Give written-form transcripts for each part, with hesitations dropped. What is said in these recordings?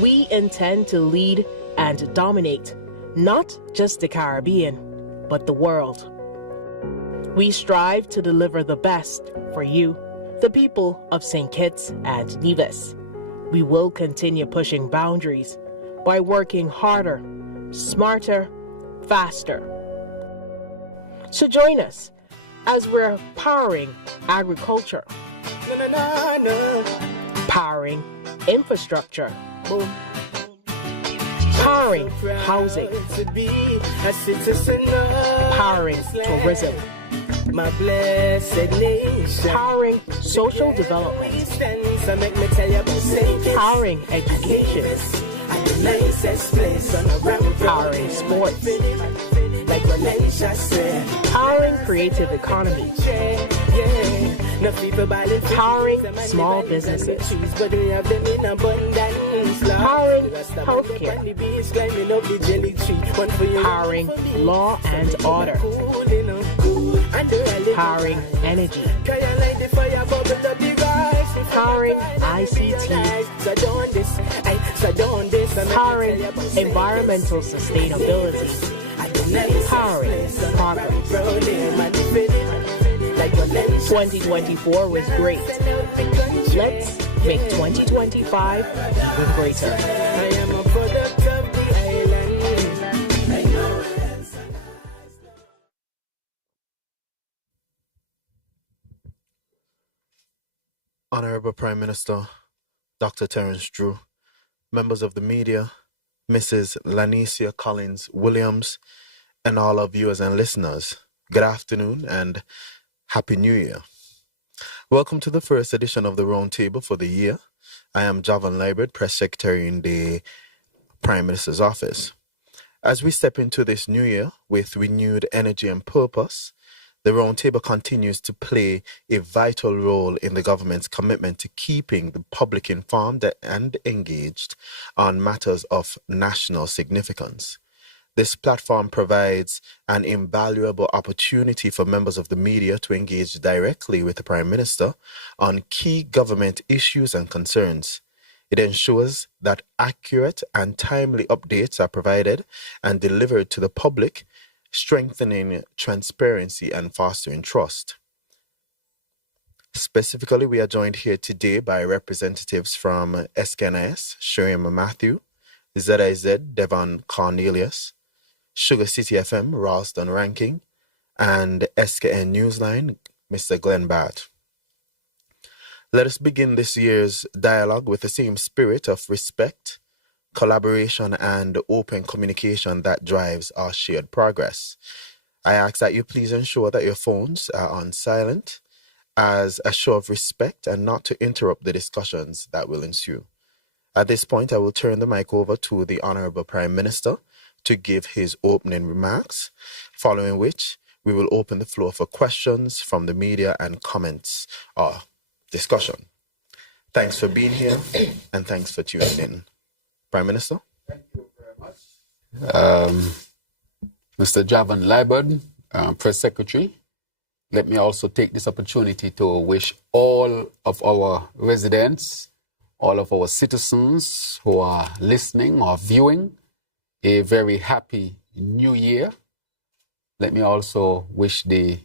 We intend to lead and dominate not just the Caribbean, but the world. We strive to deliver the best for you, the people of St. Kitts and Nevis. We will continue pushing boundaries by working harder, smarter, faster. So join us as we're powering agriculture, powering infrastructure, powering housing, powering tourism, my blessed nation. Powering social development. Powering education. Powering sports. Powering creative economy. Powering small businesses. Powering healthcare. Powering law and order. Powering energy. Powering ICT. Powering environmental sustainability. Powering progress. 2024 was great. Let's make 2025 even greater. Honorable Prime Minister Dr. Terrance Drew, members of the media, Mrs. Lanicia Collins Williams, and all our viewers and listeners, good afternoon and Happy New Year. Welcome to the first edition of the Roundtable for the year. I am Javan Liebert, Press Secretary in the Prime Minister's office. As we step into this new year with renewed energy and purpose, the Roundtable continues to play a vital role in the government's commitment to keeping the public informed and engaged on matters of national significance. This platform provides an invaluable opportunity for members of the media to engage directly with the Prime Minister on key government issues and concerns. It ensures that accurate and timely updates are provided and delivered to the public, strengthening transparency and fostering trust. Specifically, we are joined here today by representatives from SKNIS, Shirima Matthew, ZIZ, Devon Cornelius, Sugar City FM, Ralston Ranking, and SKN Newsline, Mr. Glenn Batt. Let us begin this year's dialogue with the same spirit of respect, collaboration, and open communication that drives our shared progress. I ask that you please ensure that your phones are on silent as a show of respect and not to interrupt the discussions that will ensue. At this point, I will turn the mic over to the Honorable Prime Minister to give his opening remarks, following which we will open the floor for questions from the media and comments or discussion. Thanks for being here and thanks for tuning in. Prime Minister? Thank you very much. Mr. Javan Liebert, Press Secretary, let me also take this opportunity to wish all of our residents, all of our citizens who are listening or viewing, a very happy new year. Let me also wish the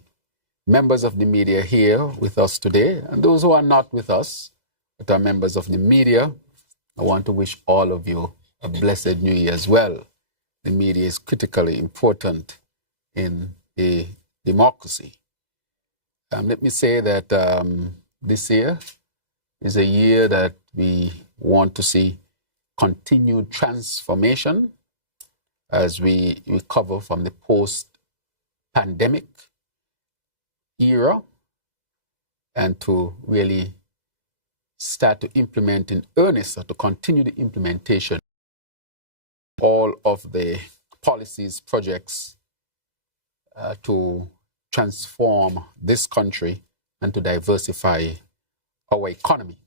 members of the media here with us today, and those who are not with us, but are members of the media, I want to wish all of you a blessed new year as well. The media is critically important in a democracy. Let me say that this year is a year that we want to see continued transformation as we recover from the post-pandemic era and to really start to implement in earnest or to continue the implementation of all of the policies, projects to transform this country and to diversify our economy.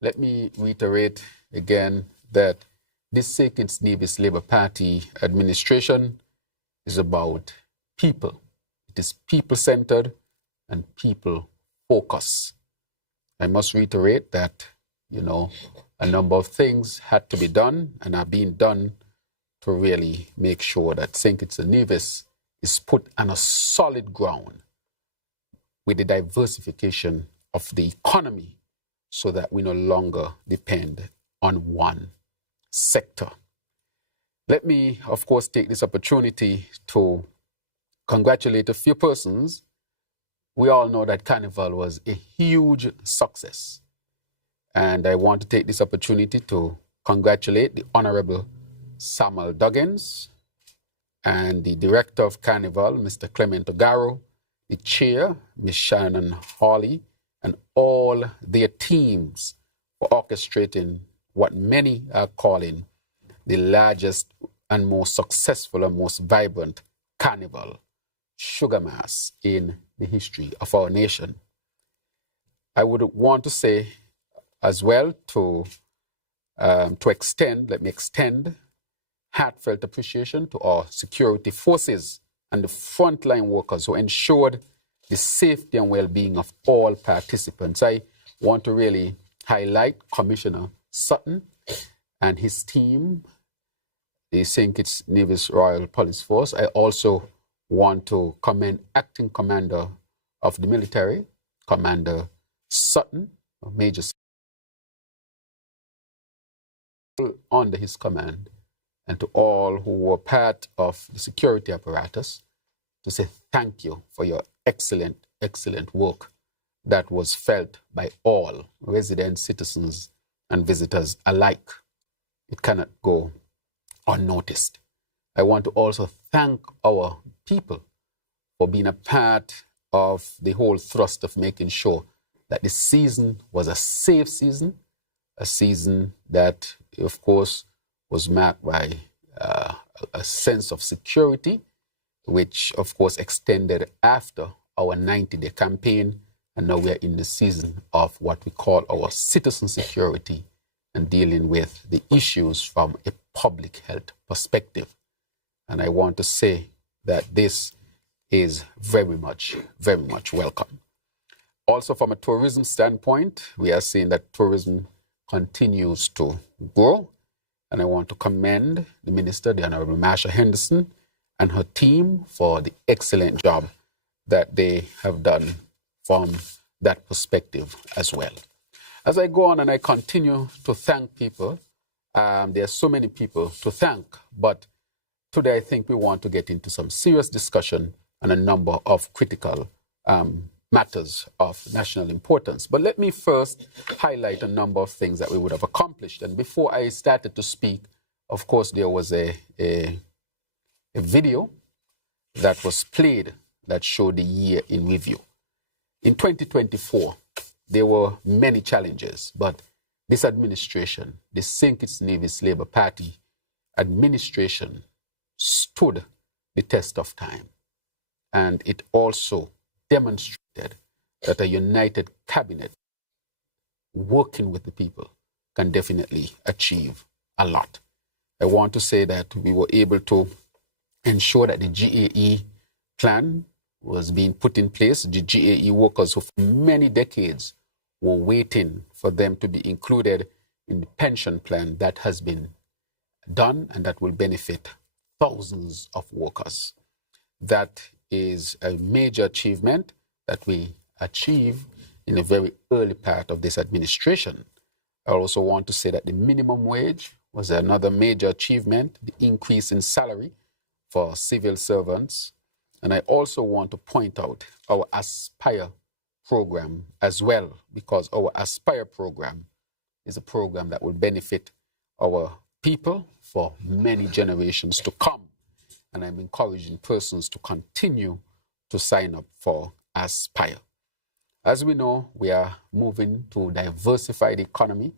Let me reiterate again that this Second Nevis Labour Party administration is about people. It is people-centered and people-focused. I must reiterate that, a number of things had to be done and are being done to really make sure that St. Kitts and Nevis is put on a solid ground with the diversification of the economy so that we no longer depend on one sector. Let me, of course, take this opportunity to congratulate a few persons. We all know that Carnival was a huge success. And I want to take this opportunity to congratulate the Honorable Samuel Duggins and the Director of Carnival, Mr. Clement Ogaro, the chair, Ms. Shannon Hawley, and all their teams for orchestrating what many are calling the largest and most successful and most vibrant carnival, sugar mass in the history of our nation. I would want to say as well to extend heartfelt appreciation to our security forces and the frontline workers who ensured the safety and well-being of all participants. I want to really highlight Commissioner Sutton and his team, the St. Kitts Nevis Royal Police Force. I also want to commend Acting Commander of the Military, Commander Sutton, Major under his command, and to all who were part of the security apparatus, to say thank you for your excellent, excellent work that was felt by all residents, citizens, and visitors alike. It cannot go unnoticed. I want to also thank our people for being a part of the whole thrust of making sure that this season was a safe season, a season that, of course, was marked by a sense of security, which, of course, extended after our 90-day campaign. And now we're in the season of what we call our citizen security and dealing with the issues from a public health perspective. And I want to say that this is very much welcome. Also, from a tourism standpoint, we are seeing that tourism continues to grow. And I want to commend the Minister, the Honorable Marsha Henderson, and her team for the excellent job that they have done from that perspective as well. As I go on and I continue to thank people, there are so many people to thank, but today I think we want to get into some serious discussion on a number of critical matters of national importance. But let me first highlight a number of things that we would have accomplished. And before I started to speak, of course, there was a video that was played that showed the year in review. In 2024, there were many challenges, but this administration, the St. Kitts Nevis Labour Party administration, stood the test of time. And it also demonstrated that a united cabinet working with the people can definitely achieve a lot. I want to say that we were able to ensure that the GAE plan was being put in place. The GAE workers who for many decades were waiting for them to be included in the pension plan, that has been done and that will benefit thousands of workers. That is a major achievement that we achieved in a very early part of this administration. I also want to say that the minimum wage was another major achievement, the increase in salary for civil servants. And I also want to point out our Aspire program as well, because our Aspire program is a program that will benefit our people for many generations to come. And I'm encouraging persons to continue to sign up for Aspire. As we know, we are moving to diversify the economy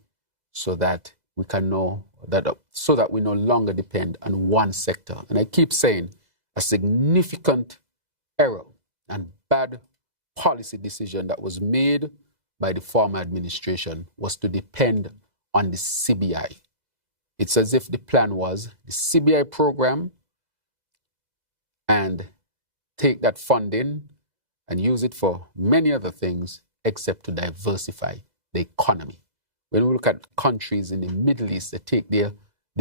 so that we can know that, so that we no longer depend on one sector. And I keep saying a significant error and bad policy decision that was made by the former administration was to depend on the CBI. It's as if the plan was the CBI program and take that funding and use it for many other things except to diversify the economy. When we look at countries in the Middle East, they take the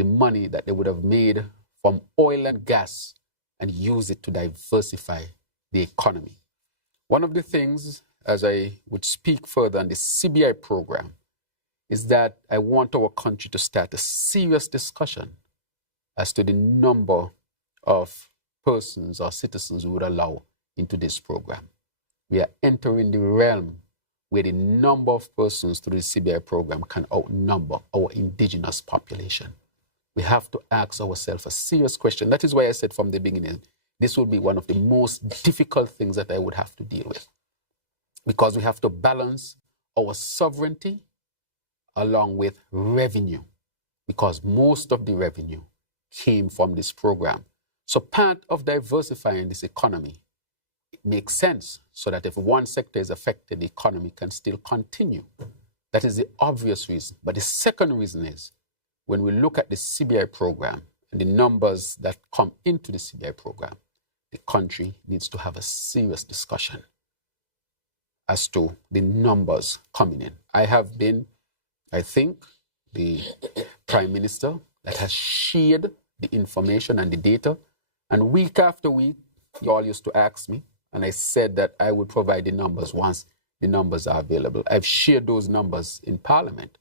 money that they would have made from oil and gas and use it to diversify the economy. One of the things, as I would speak further on the CBI program, is that I want our country to start a serious discussion as to the number of persons or citizens we would allow into this program. We are entering the realm where the number of persons through the CBI program can outnumber our indigenous population. We have to ask ourselves a serious question. That is why I said from the beginning, this would be one of the most difficult things that I would have to deal with, because we have to balance our sovereignty along with revenue, because most of the revenue came from this program. So part of diversifying this economy, it makes sense so that if one sector is affected, the economy can still continue. That is the obvious reason. But the second reason is when we look at the CBI program and the numbers that come into the CBI program, the country needs to have a serious discussion as to the numbers coming in. I have been, I think, the Prime Minister that has shared the information and the data. And week after week, you all used to ask me, and I said that I would provide the numbers once the numbers are available. I've shared those numbers in Parliament.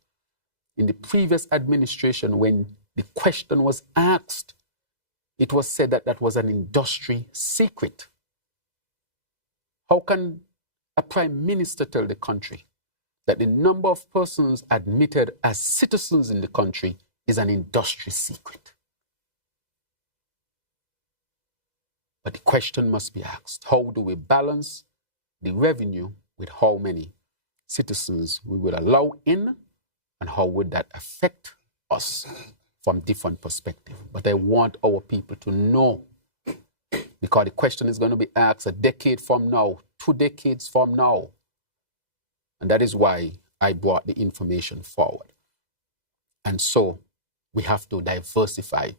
In the previous administration, when the question was asked, it was said that that was an industry secret. How can a Prime Minister tell the country that the number of persons admitted as citizens in the country is an industry secret? But the question must be asked, how do we balance the revenue with how many citizens we will allow in, and how would that affect us from different perspectives? But I want our people to know, because the question is going to be asked a decade from now, 2 decades from now. And that is why I brought the information forward. And so we have to diversify,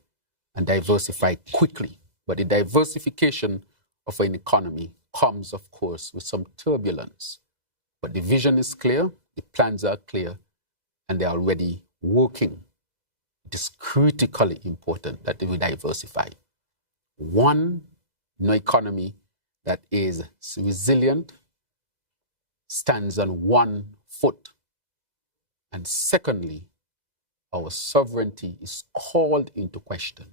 and diversify quickly. But the diversification of an economy comes, of course, with some turbulence. But the vision is clear, the plans are clear, and they're already working. It is critically important that we diversify. One, no economy that is resilient stands on one foot. And secondly, our sovereignty is called into question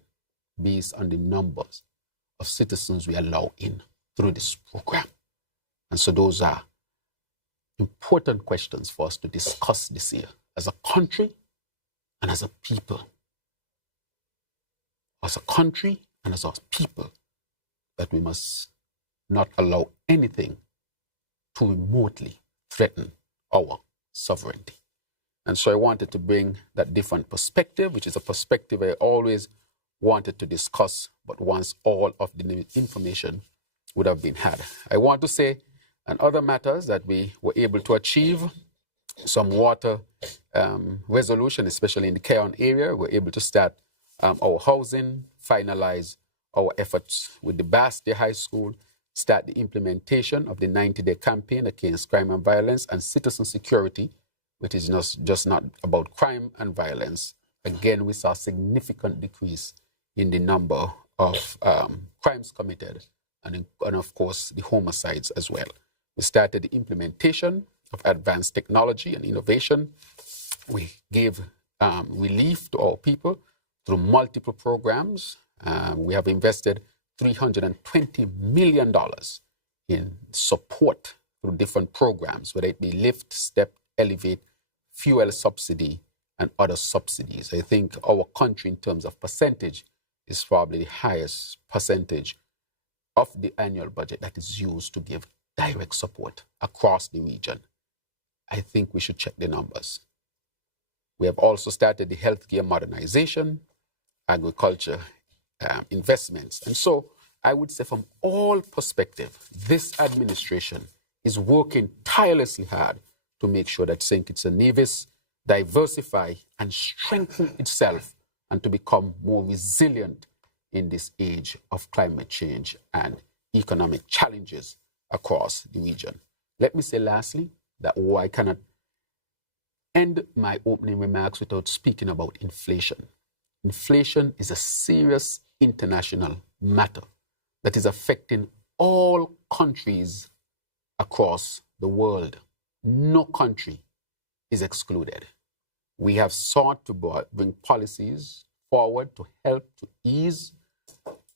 based on the numbers of citizens we allow in through this program. And so those are important questions for us to discuss this year as a country and as a people. As a country and as a people, that we must not allow anything to remotely threaten our sovereignty. And so I wanted to bring that different perspective, which is a perspective I always wanted to discuss, but once all of the information would have been had. I want to say, and other matters that we were able to achieve, some water resolution, especially in the Keon area. We're able to start our housing, finalize our efforts with the Bastia High School, start the implementation of the 90-day campaign against crime and violence and citizen security, which is just not about crime and violence. Again, we saw a significant decrease in the number of crimes committed and of course, the homicides as well. We started the implementation of advanced technology and innovation. We gave relief to our people through multiple programs. We have invested $320 million in support through different programs, whether it be Lift, Step, Elevate, fuel subsidy, and other subsidies. I think our country, in terms of percentage, is probably the highest percentage of the annual budget that is used to give direct support across the region. I think we should check the numbers. We have also started the healthcare modernization, agriculture investments. And so I would say from all perspectives, this administration is working tirelessly hard to make sure that St. Kitts and Nevis diversify and strengthen itself and to become more resilient in this age of climate change and economic challenges across the region. Let me say lastly that I cannot end my opening remarks without speaking about inflation. Inflation is a serious international matter that is affecting all countries across the world. No country is excluded. We have sought to bring policies forward to help to ease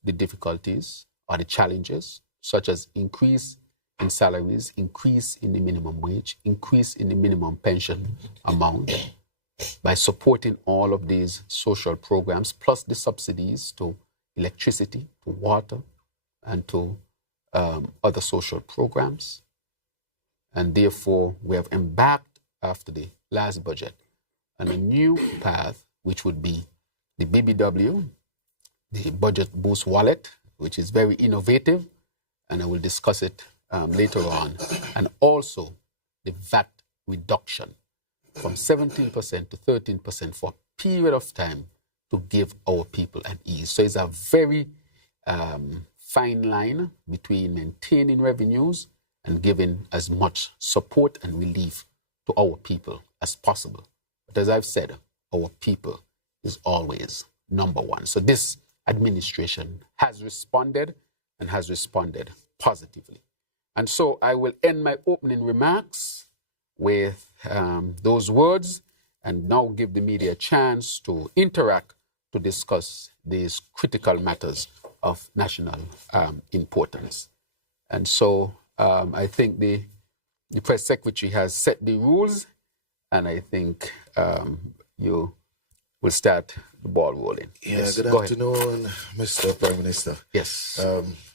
the difficulties or the challenges, such as increase in salaries, increase in the minimum wage, increase in the minimum pension amount, by supporting all of these social programs, plus the subsidies to electricity, to water, and to other social programs. And therefore, we have embarked after the last budget on a new path, which would be the BBW, the Budget Boost Wallet, which is very innovative, and I will discuss it later on, and also the VAT reduction from 17% to 13% for a period of time to give our people an ease. So it's a very fine line between maintaining revenues and giving as much support and relief to our people as possible. But as I've said, our people is always number one. So this administration has responded and has responded positively. And so I will end my opening remarks with those words and now give the media a chance to interact to discuss these critical matters of national importance. And so I think the press secretary has set the rules, and I think you will start the ball rolling. Yeah, Yes, good go ahead. afternoon, Mr. Prime Minister. Yes.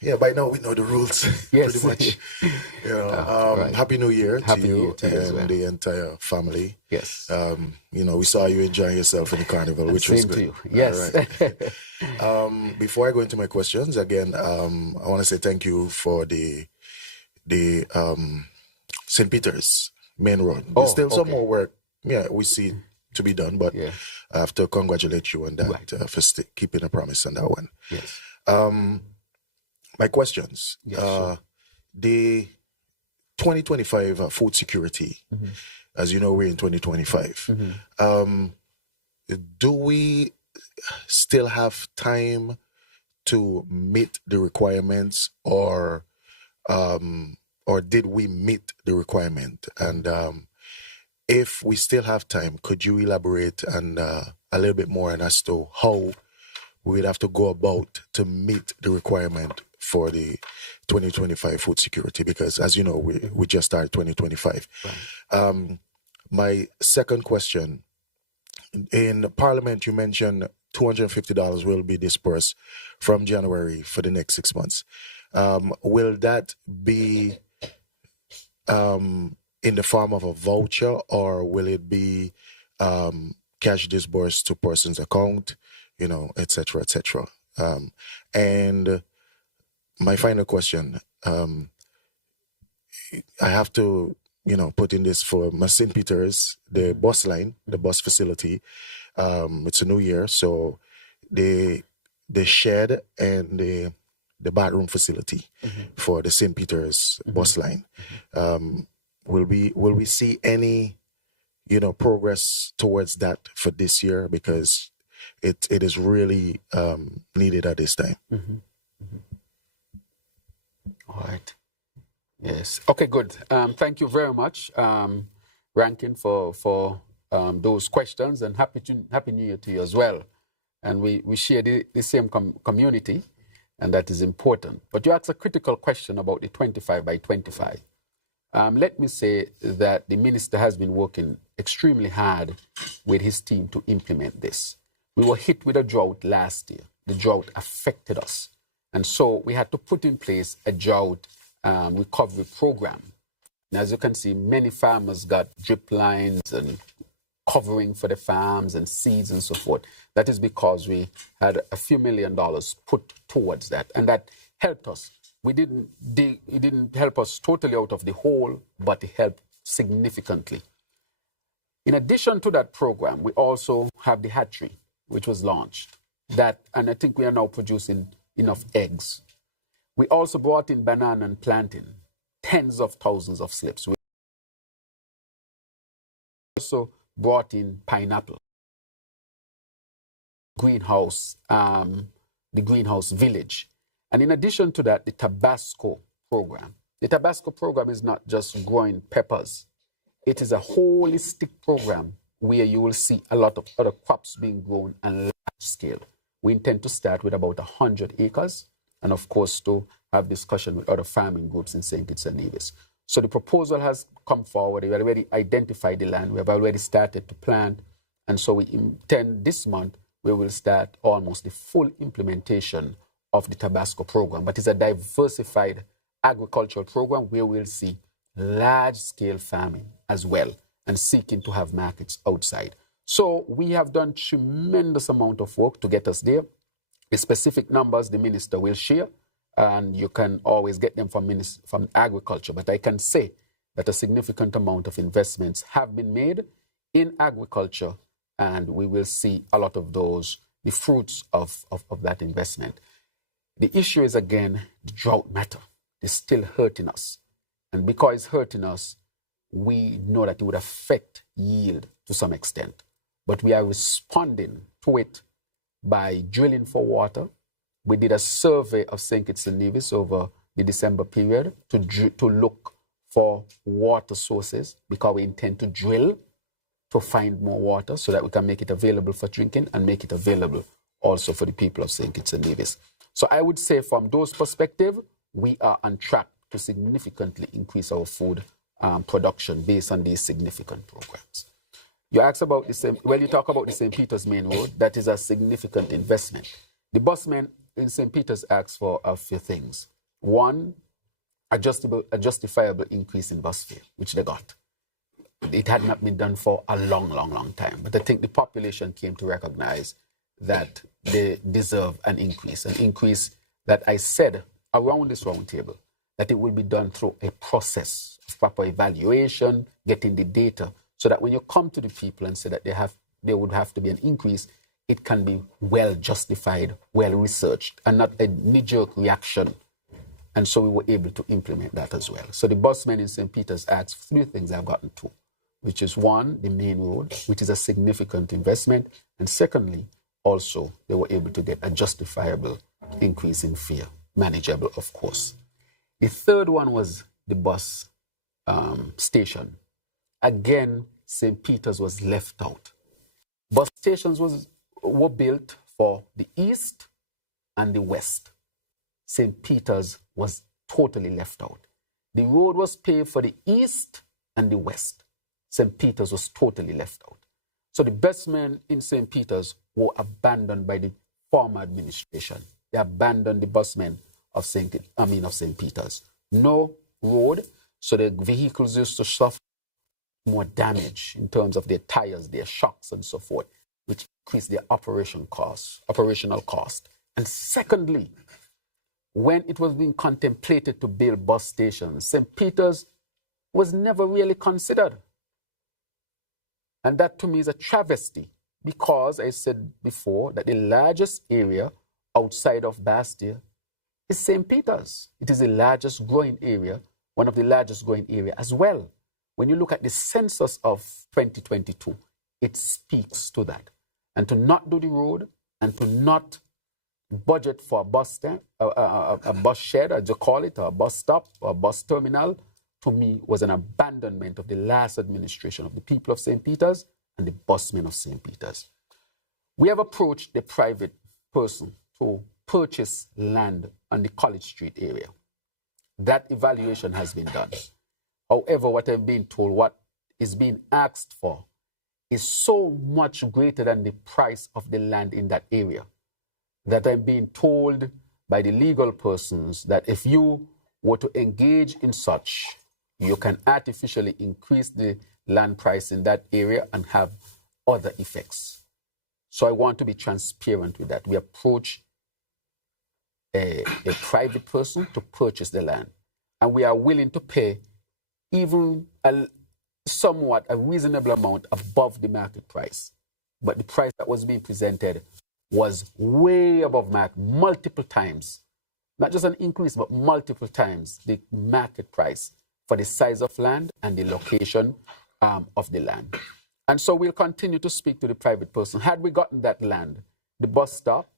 Yeah, by now we know the rules Yes. pretty much. Right. Happy New Year Happy to New you Year to you as and well. the entire family. Yes. We saw you enjoying yourself in the carnival, which was Same good. to you. Yes. All right. Before I go into my questions, again, I want to say thank you for the St. Peter's main road. There's still some more work. Yeah, we see to be done, but I have to congratulate you on that for keeping a promise on that one. Yes. My questions. Yes, sure. The 2025 food security, as you know, we're in 2025. Do we still have time to meet the requirements, or did we meet the requirement? And if we still have time, could you elaborate and a little bit more on as to how we'd have to go about to meet the requirement for the 2025 food security? Because as you know, we just started 2025. Right. My second question, in Parliament, you mentioned $250 will be dispersed from January for the next 6 months. Will that be in the form of a voucher, or will it be cash disbursed to person's account, et cetera, et cetera? And my final question, I have to, put in this for my St. Peter's, the bus line, the bus facility. It's a new year, so the shed and the bathroom facility for the St. Peter's bus line. Will we see any, progress towards that for this year? Because it is really needed at this time. All right. Yes. Okay, good. Thank you very much, Rankin, for those questions, and Happy New Year to you as well. And we share the same community, and that is important. But you asked a critical question about the 25 by 25. Let me say that the minister has been working extremely hard with his team to implement this. We were hit with a drought last year. The drought affected us. And so we had to put in place a drought recovery program. And as you can see, many farmers got drip lines and covering for the farms and seeds and so forth. That is because we had a few $1 million put towards that, and that helped us. It didn't help us totally out of the hole, but it helped significantly. In addition to that program, we also have the hatchery, which was launched. And I think we are now producing enough eggs. We also brought in banana and plantain, tens of thousands of slips. We also brought in pineapple, greenhouse, the greenhouse village. And in addition to that, the Tabasco program. The Tabasco program is not just growing peppers. It is a holistic program where you will see a lot of other crops being grown on large scale. We intend to start with about 100 acres, and of course to have discussion with other farming groups in St. Kitts and Nevis. So the proposal has come forward. We have already identified the land. We have already started to plant. And so we intend this month, we will start almost the full implementation of the Tabasco program, but it's a diversified agricultural program where we'll see large-scale farming as well and seeking to have markets outside. So we have done tremendous amount of work to get us there. The specific numbers the minister will share, and you can always get them from agriculture. But I can say that a significant amount of investments have been made in agriculture, and we will see a lot of those, the fruits of that investment. The issue is, again, the drought matter. It's still hurting us. And because it's hurting us, we know that it would affect yield to some extent. But we are responding to it by drilling for water. We did a survey of St. Kitts and Nevis over the December period to look for water sources, because we intend to drill to find more water so that we can make it available for drinking and make it available also for the people of St. Kitts and Nevis. So I would say from those perspectives, we are on track to significantly increase our food production based on these significant programs. You ask about the same, well, you talk about the St. Peter's Main Road. That is a significant investment. The busmen in St. Peter's asked for a few things. One, a justifiable increase in bus fare, which they got. It had not been done for a long time. But I think the population came to recognize that they deserve an increase that I said around this roundtable, that it will be done through a process of proper evaluation, getting the data, so that when you come to the people and say that there would have to be an increase, it can be well justified, well researched, and not a knee-jerk reaction. And so we were able to implement that as well. So the busmen in St. Peter's asked 3 things I've gotten to, which is 1, the main road, which is a significant investment. And secondly, also, they were able to get a justifiable increase in fare, manageable, of course. The third one was the bus station. Again, St. Peter's was left out. Bus stations were built for the east and the west. St. Peter's was totally left out. The road was paved for the east and the west. St. Peter's was totally left out. So the busmen in St. Peter's were abandoned by the former administration. They abandoned the busmen of St. Peter's. No road, so the vehicles used to suffer more damage in terms of their tires, their shocks, and so forth, which increased their operational cost. And secondly, when it was being contemplated to build bus stations, St. Peter's was never really considered. And that to me is a travesty, because I said before that the largest area outside of Bastia is St. Peter's. It is the largest growing area, one of the largest growing area as well. When you look at the census of 2022, it speaks to that. And to not do the road and to not budget for a bus stand, a bus shed, as you call it, or a bus stop, or a bus terminal, to me was an abandonment of the last administration of the people of St. Peter's and the busmen of St. Peter's. We have approached the private person to purchase land on the College Street area. That evaluation has been done. However, what I'm being told, what is being asked for, is so much greater than the price of the land in that area, that I'm being told by the legal persons that if you were to engage in such, you can artificially increase the land price in that area and have other effects. So I want to be transparent with that. We approach a private person to purchase the land, and we are willing to pay even a reasonable amount above the market price. But the price that was being presented was way above market, multiple times. Not just an increase, but multiple times the market price for the size of land and the location of the land. And so we'll continue to speak to the private person. Had we gotten that land, the bus stop,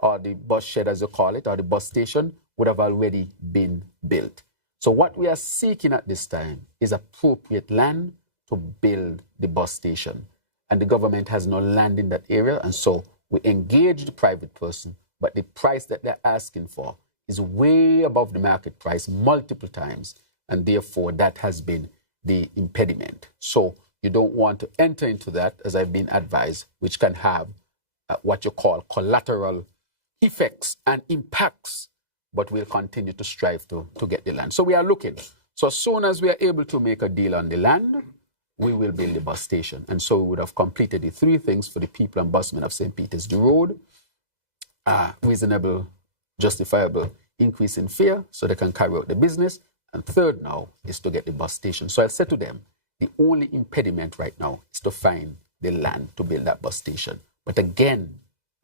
or the bus shed as you call it, or the bus station would have already been built. So what we are seeking at this time is appropriate land to build the bus station. And the government has no land in that area, and so we engage the private person, but the price that they're asking for is way above the market price multiple times, and therefore that has been the impediment. So you don't want to enter into that, as I've been advised, which can have what you call collateral effects and impacts, but we'll continue to strive to get the land. So we are looking. So as soon as we are able to make a deal on the land, we will build the bus station. And so we would have completed the three things for the people and busmen of St. Peter's. The road, reasonable, justifiable increase in fare so they can carry out the business. And third now is to get the bus station. So I said to them, the only impediment right now is to find the land to build that bus station. But again,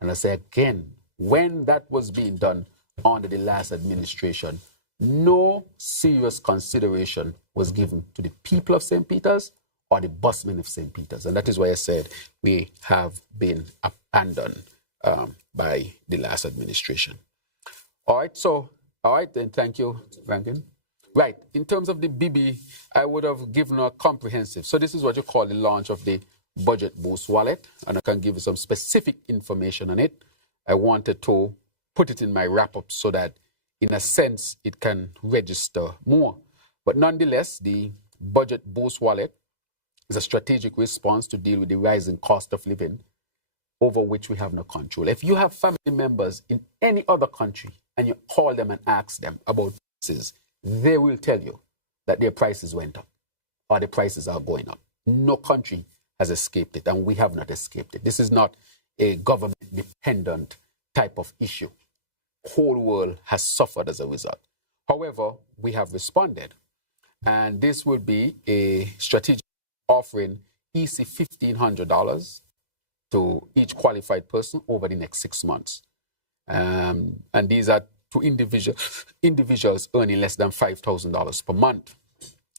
and I say again, when that was being done under the last administration, no serious consideration was given to the people of St. Peter's or the busmen of St. Peter's. And that is why I said we have been abandoned by the last administration. All right, then thank you, Rankin. Right, in terms of the BB, I would have given a comprehensive. So this is what you call the launch of the Budget Boost wallet, and I can give you some specific information on it. I wanted to put it in my wrap-up so that, in a sense, it can register more. But nonetheless, the Budget Boost wallet is a strategic response to deal with the rising cost of living over which we have no control. If you have family members in any other country and you call them and ask them about prices, they will tell you that their prices went up or the prices are going up. No country has escaped it, and we have not escaped it. This is not a government-dependent type of issue. The whole world has suffered as a result. However, we have responded, and this will be a strategic offering easy $1,500 to each qualified person over the next 6 months. And these are to individuals earning less than $5,000 per month.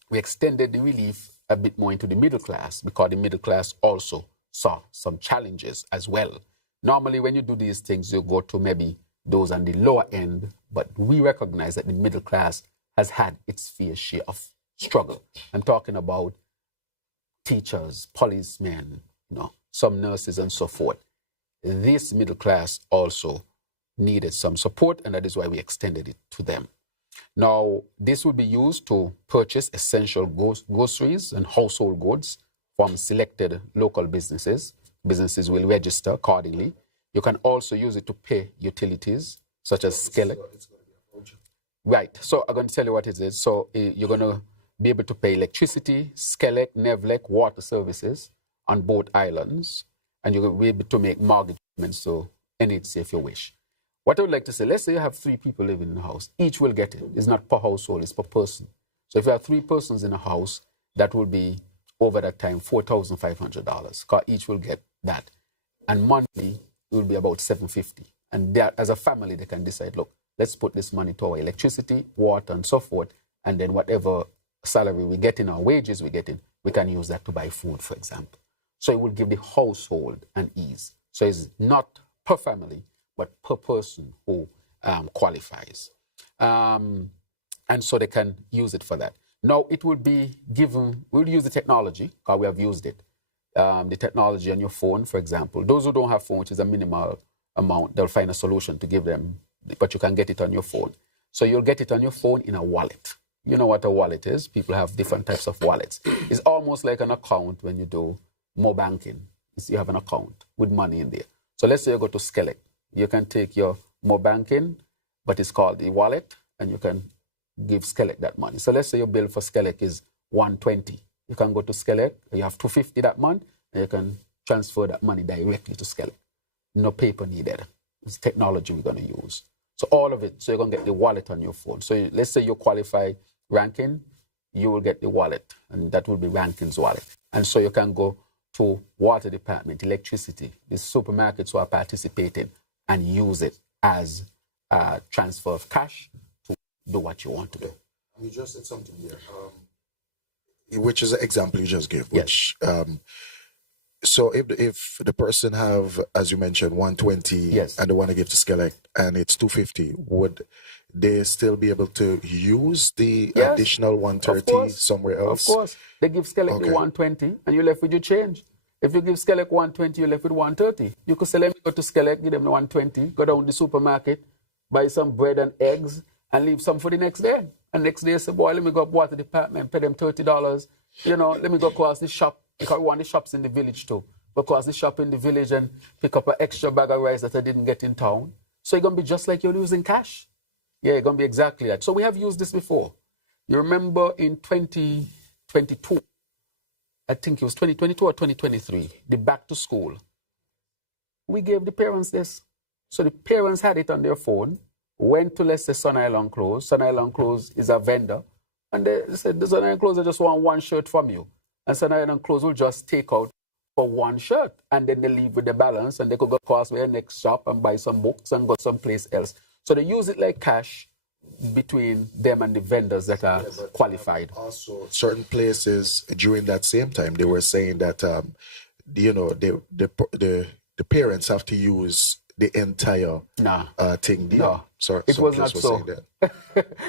We extended the relief a bit more into the middle class because the middle class also saw some challenges as well. Normally, when you do these things, you go to maybe those on the lower end, but we recognize that the middle class has had its fair share of struggle. I'm talking about teachers, policemen, some nurses and so forth. This middle class also needed some support, and that is why we extended it to them. Now, this will be used to purchase essential groceries and household goods from selected local businesses. Businesses will register accordingly. You can also use it to pay utilities, such as Skellig. Right, so I'm going to tell you what it is. So you're going to be able to pay electricity, Skellig, Nevlec, water services on both islands, and you're going to be able to make mortgage payments to NHC if you wish. What I would like to say, let's say you have 3 people living in the house. Each will get it. It's not per household, it's per person. So if you have 3 persons in a house, that will be, over that time, $4,500, because each will get that. And monthly, it will be about $750. And as a family, they can decide, look, let's put this money to our electricity, water, and so forth, and then whatever salary we get in, our wages we get in, we can use that to buy food, for example. So it will give the household an ease. So it's not per family, but per person who qualifies. And so they can use it for that. Now, it will be given, we'll use the technology, because we have used it. The technology on your phone, for example. Those who don't have phone, which is a minimal amount, they'll find a solution to give them, but you can get it on your phone. So you'll get it on your phone in a wallet. You know what a wallet is. People have different types of wallets. It's almost like an account when you do more banking. You have an account with money in there. So let's say you go to Skellig. You can take your more banking, but it's called the wallet, and you can give Skellig that money. So let's say your bill for Skellig is $120. You can go to Skellig, you have $250 that month, and you can transfer that money directly to Skellig. No paper needed. It's technology we're going to use. So all of it, so you're going to get the wallet on your phone. So let's say you qualify Rankin, you will get the wallet, and that will be Rankin's wallet. And so you can go to water department, electricity, the supermarkets who are participating, and use it as a transfer of cash to do what you want to do. You just said something there, which is an example you just gave. Which, yes. So if the person have, as you mentioned, 120, yes, and they want to give to Skellig, and it's 250, would they still be able to use the additional 130 somewhere else? Of course. They give Skellig the 120, and you're left with your change. If you give Skellig 120, you're left with 130. You could say, let me go to Skellig, give them the 120, go down to the supermarket, buy some bread and eggs, and leave some for the next day. And next day, say, boy, let me go up water department, pay them $30. Let me go across the shop, because we want the shops in the village too. Go across the shop in the village and pick up an extra bag of rice that I didn't get in town. So you're going to be just like you're using cash. Yeah, you're going to be exactly that. So we have used this before. You remember in 2022, I think it was 2022 or 2023, the back to school. We gave the parents this. So the parents had it on their phone, went to, let's say, Sun Island Clothes. Sun Island Clothes is a vendor. And they said, the Sun Island Clothes, I just want one shirt from you. And Sun Island Clothes will just take out for one shirt. And then they leave with the balance. And they could go across their next shop and buy some books and go someplace else. So they use it like cash between them and the vendors that are qualified. Also, certain places during that same time, they were saying that, the parents have to use the entire thing. No, so it was not so.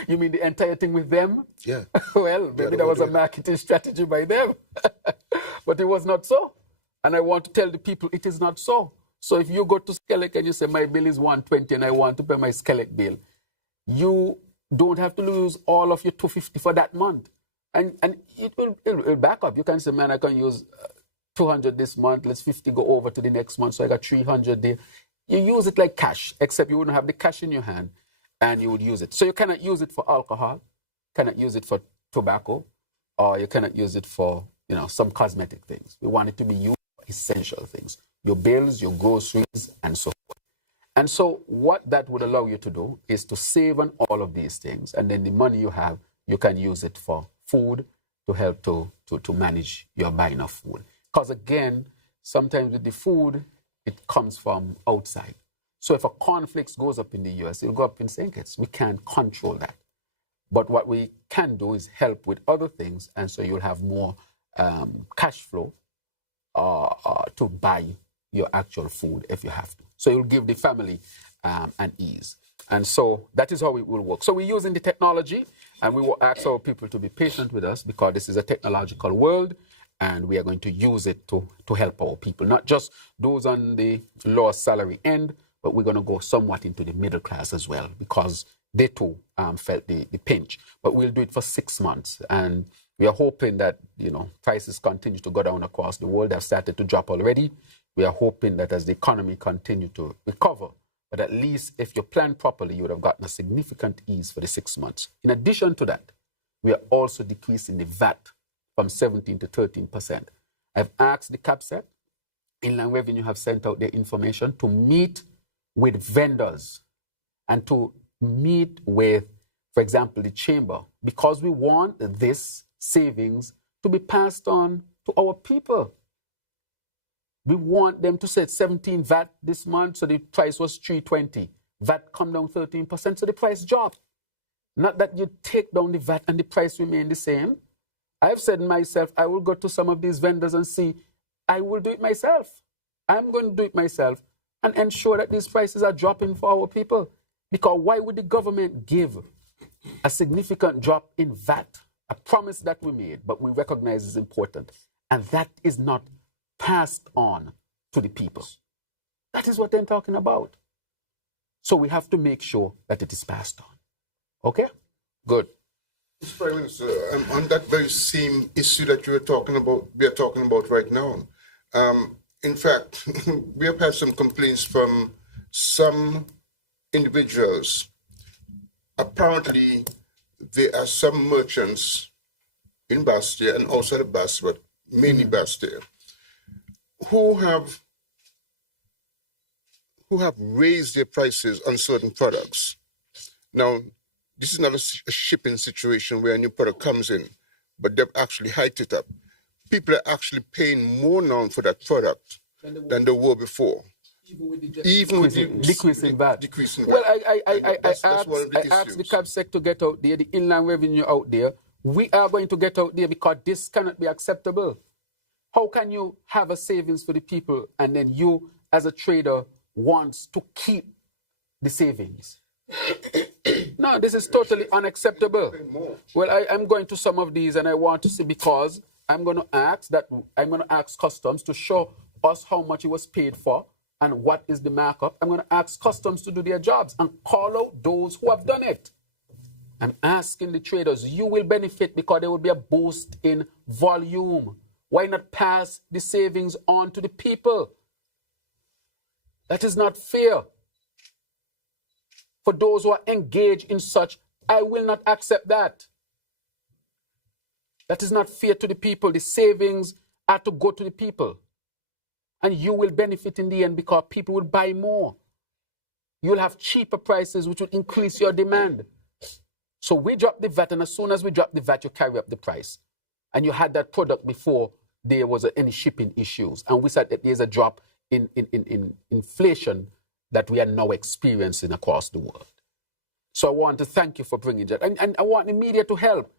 You mean the entire thing with them? Yeah. Well, maybe that was a marketing strategy by them. But it was not so. And I want to tell the people it is not so. So if you go to Skellig and you say, my bill is 120 and I want to pay my Skellig bill, you don't have to lose all of your 250 for that month. And it will back up. You can say, man, I can use 200 this month, let's 50 go over to the next month, so I got 300 there. You use it like cash, except you wouldn't have the cash in your hand and you would use it. So you cannot use it for alcohol, cannot use it for tobacco, or you cannot use it for, some cosmetic things. We want it to be used for essential things, your bills, your groceries, and so forth. And so what that would allow you to do is to save on all of these things, and then the money you have, you can use it for food to help to manage your buying of food. Because again, sometimes with the food, it comes from outside. So if a cornflakes goes up in the US, it'll go up in St. Kitts. We can't control that. But what we can do is help with other things, and so you'll have more cash flow to buy your actual food if you have to. So you'll give the family an ease. And so that is how it will work. So we're using the technology, and we will ask our people to be patient with us because this is a technological world. And we are going to use it to help our people, not just those on the lower salary end, but we're going to go somewhat into the middle class as well, because they too felt the pinch. But we'll do it for 6 months. And we are hoping that, prices continue to go down across the world. They've started to drop already. We are hoping that as the economy continues to recover, but at least if you plan properly, you would have gotten a significant ease for the 6 months. In addition to that, we are also decreasing the VAT from 17 to 13%. I've asked the CAPSET, Inland Revenue have sent out their information to meet with vendors and to meet with, for example, the chamber, because we want this savings to be passed on to our people. We want them to set 17 VAT this month, so the price was 320. VAT come down 13%, so the price dropped. Not that you take down the VAT and the price remain the same. I've said myself, I will go to some of these vendors and see, I will do it myself. I'm going to do it myself and ensure that these prices are dropping for our people. Because why would the government give a significant drop in VAT, a promise that we made, but we recognize is important, and that is not passed on to the people? That is what they're talking about. So we have to make sure that it is passed on. Okay? Good. Mr. Prime Minister, on that very same issue that we are talking about right now, in fact, we have had some complaints from some individuals. Apparently, there are some merchants in Bastia and outside of Bastia, but mainly Bastia, who have raised their prices on certain products. Now, this is not a shipping situation where a new product comes in, but they've actually hiked it up. People are actually paying more now for that product than they were before. Even with the decreasing VAT. Well, I asked the CAPSEC to get out there, the Inland Revenue out there. We are going to get out there because this cannot be acceptable. How can you have a savings for the people and then you, as a trader, wants to keep the savings? No, this is totally unacceptable. Well, I'm going to some of these and I want to see, because I'm going to ask customs to show us how much it was paid for and what is the markup. I'm going to ask customs to do their jobs and call out those who have done it. I'm asking the traders, you will benefit because there will be a boost in volume. Why not pass the savings on to the people? That is not fair. for those who are engaged in such. I will not accept that. That is not fair to the people. The savings are to go to the people. And you will benefit in the end because people will buy more. You'll have cheaper prices, which will increase your demand. So we drop the VAT, and as soon as we drop the VAT, you carry up the price. And you had that product before there was any shipping issues. And we said that there's a drop in inflation that we are now experiencing across the world. So I want to thank you for bringing that. And I want the media to help.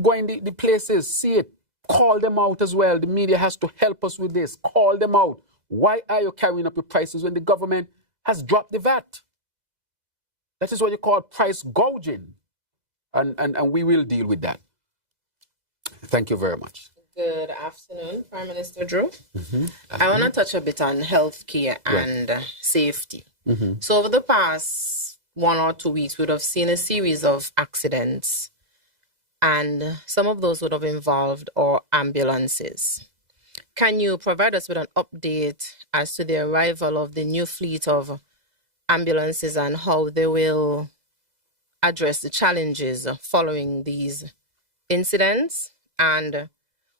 Go in the places, see it. Call them out as well. The media has to help us with this. Call them out. Why are you carrying up your prices when the government has dropped the VAT? That is what you call price gouging. And we will deal with that. Thank you very much. Good afternoon, Prime Minister Drew. I want to touch a bit on healthcare and safety. So over the past 1 or 2 weeks, we would have seen a series of accidents, and some of those would have involved our ambulances. Can you provide us with an update as to the arrival of the new fleet of ambulances and how they will address the challenges following these incidents? And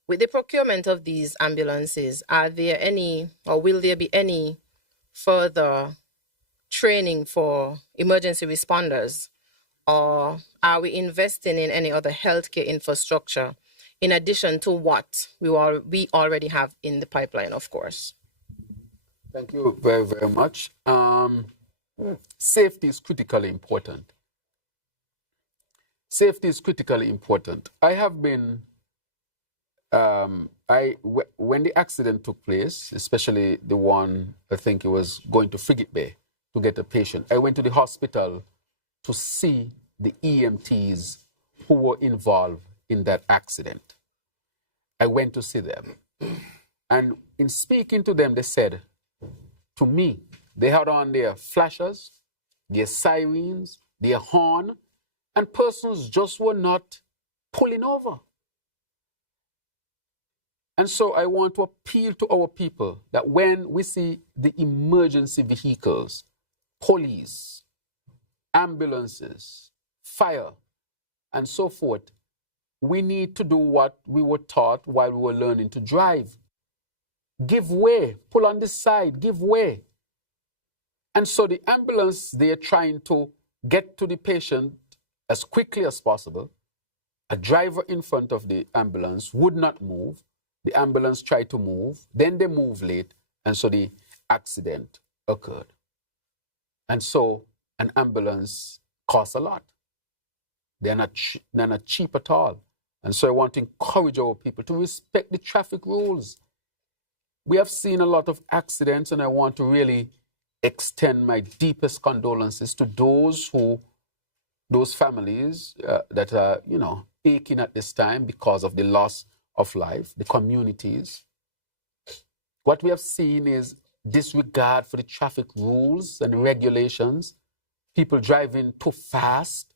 with the procurement of these ambulances, are there any, or will there be any further training for emergency responders? Or are we investing in any other healthcare infrastructure in addition to what we already have in the pipeline, of course? Thank you very, very much. Safety is critically important. Safety is critically important. I have been, when the accident took place, especially the one, I think it was going to Frigate Bay to get a patient, I went to the hospital to see the EMTs who were involved in that accident. I went to see them. And in speaking to them, they said to me, they had on their flashers, their sirens, their horn, and persons just were not pulling over. And so I want to appeal to our people that when we see the emergency vehicles, police, ambulances, fire, and so forth, we need to do what we were taught while we were learning to drive. Give way, pull on the side, give way. And so the ambulance, they are trying to get to the patient as quickly as possible. A driver in front of the ambulance would not move. The ambulance tried to move, then they moved late, and so the accident occurred. And so an ambulance costs a lot. They're not cheap at all. And so I want to encourage our people to respect the traffic rules. We have seen a lot of accidents, and I want to really extend my deepest condolences to those families that are, aching at this time because of the loss of life, the communities. What we have seen is disregard for the traffic rules and regulations, people driving too fast,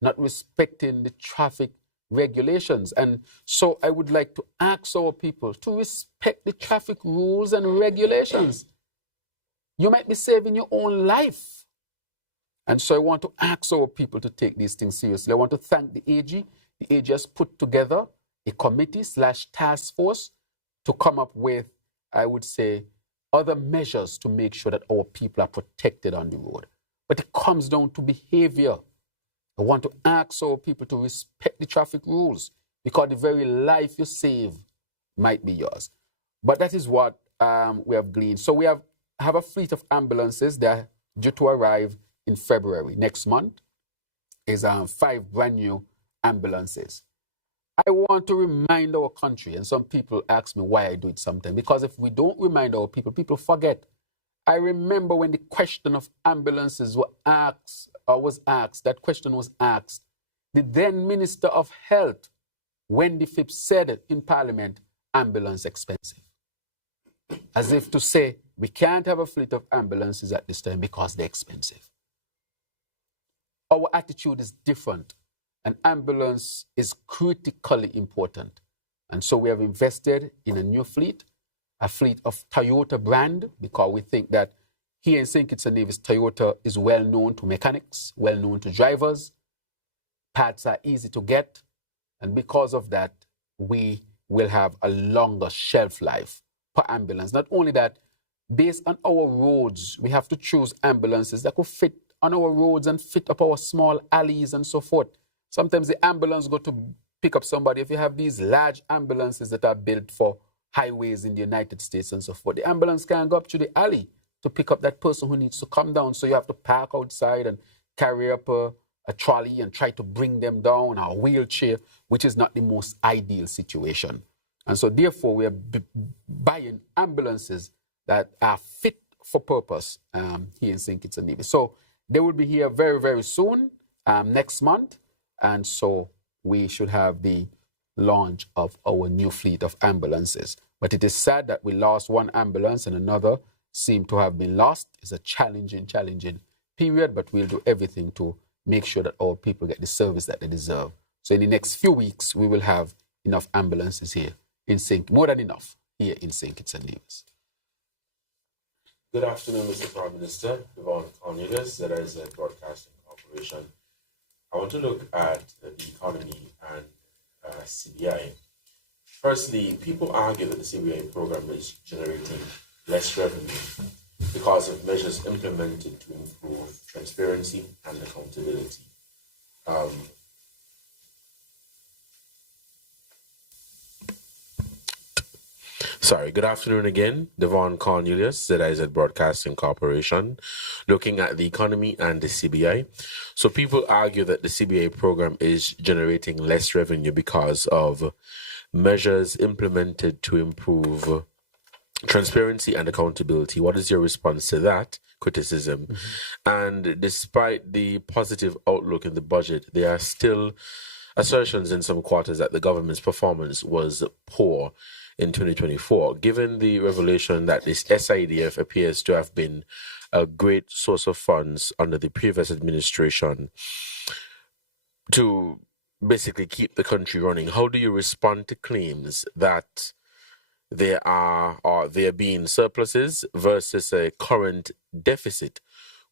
not respecting the traffic regulations. And so I would like to ask our people to respect the traffic rules and regulations. You might be saving your own life. And so I want to ask our people to take these things seriously. I want to thank the AG. The AG has put together a committee/task force to come up with, I would say, other measures to make sure that our people are protected on the road. But it comes down to behavior. I want to ask our people to respect the traffic rules because the very life you save might be yours. But that is what we have gleaned. So we have a fleet of ambulances that are due to arrive in February. Next month is 5 brand new ambulances. I want to remind our country, and some people ask me why I do it sometimes, because if we don't remind our people, people forget. I remember when the question of ambulances was asked, that question was asked. The then Minister of Health, Wendy Phipps, said in Parliament, ambulance expensive. As if to say, we can't have a fleet of ambulances at this time because they're expensive. Our attitude is different. An ambulance is critically important. And so we have invested in a new fleet, a fleet of Toyota brand, because we think that Here in St. Kitts and Nevis, Toyota is well known to mechanics, well known to drivers. Parts are easy to get. And because of that, we will have a longer shelf life per ambulance. Not only that, based on our roads, we have to choose ambulances that could fit on our roads and fit up our small alleys and so forth. Sometimes the ambulance go to pick up somebody. If you have these large ambulances that are built for highways in the United States and so forth, the ambulance can't go up to the alley to pick up that person who needs to come down. So you have to park outside and carry up a trolley and try to bring them down, or a wheelchair, which is not the most ideal situation. And so therefore, we are buying ambulances that are fit for purpose here in St. Kitts and Nevis. So they will be here very, very soon, next month. And so we should have the launch of our new fleet of ambulances. But it is sad that we lost one ambulance and another seemed to have been lost. It's a challenging period, but we'll do everything to make sure that our people get the service that they deserve. So in the next few weeks, we will have enough ambulances here in more than enough here in St. Kitts and Nevis. Good afternoon, Mr. Prime Minister. Devon Cornelius, ZIZ Broadcasting Corporation. I want to look at the economy and CBI. Firstly, people argue that the CBI program is generating less revenue because of measures implemented to improve transparency and accountability. Good afternoon again. Devon Cornelius, ZIZ Broadcasting Corporation, looking at the economy and the CBI. So people argue that the CBI program is generating less revenue because of measures implemented to improve transparency and accountability. What is your response to that criticism? And despite the positive outlook in the budget, there are still assertions in some quarters that the government's performance was poor in 2024. Given the revelation that this SIDF appears to have been a great source of funds under the previous administration to basically keep the country running, how do you respond to claims that there being surpluses versus a current deficit,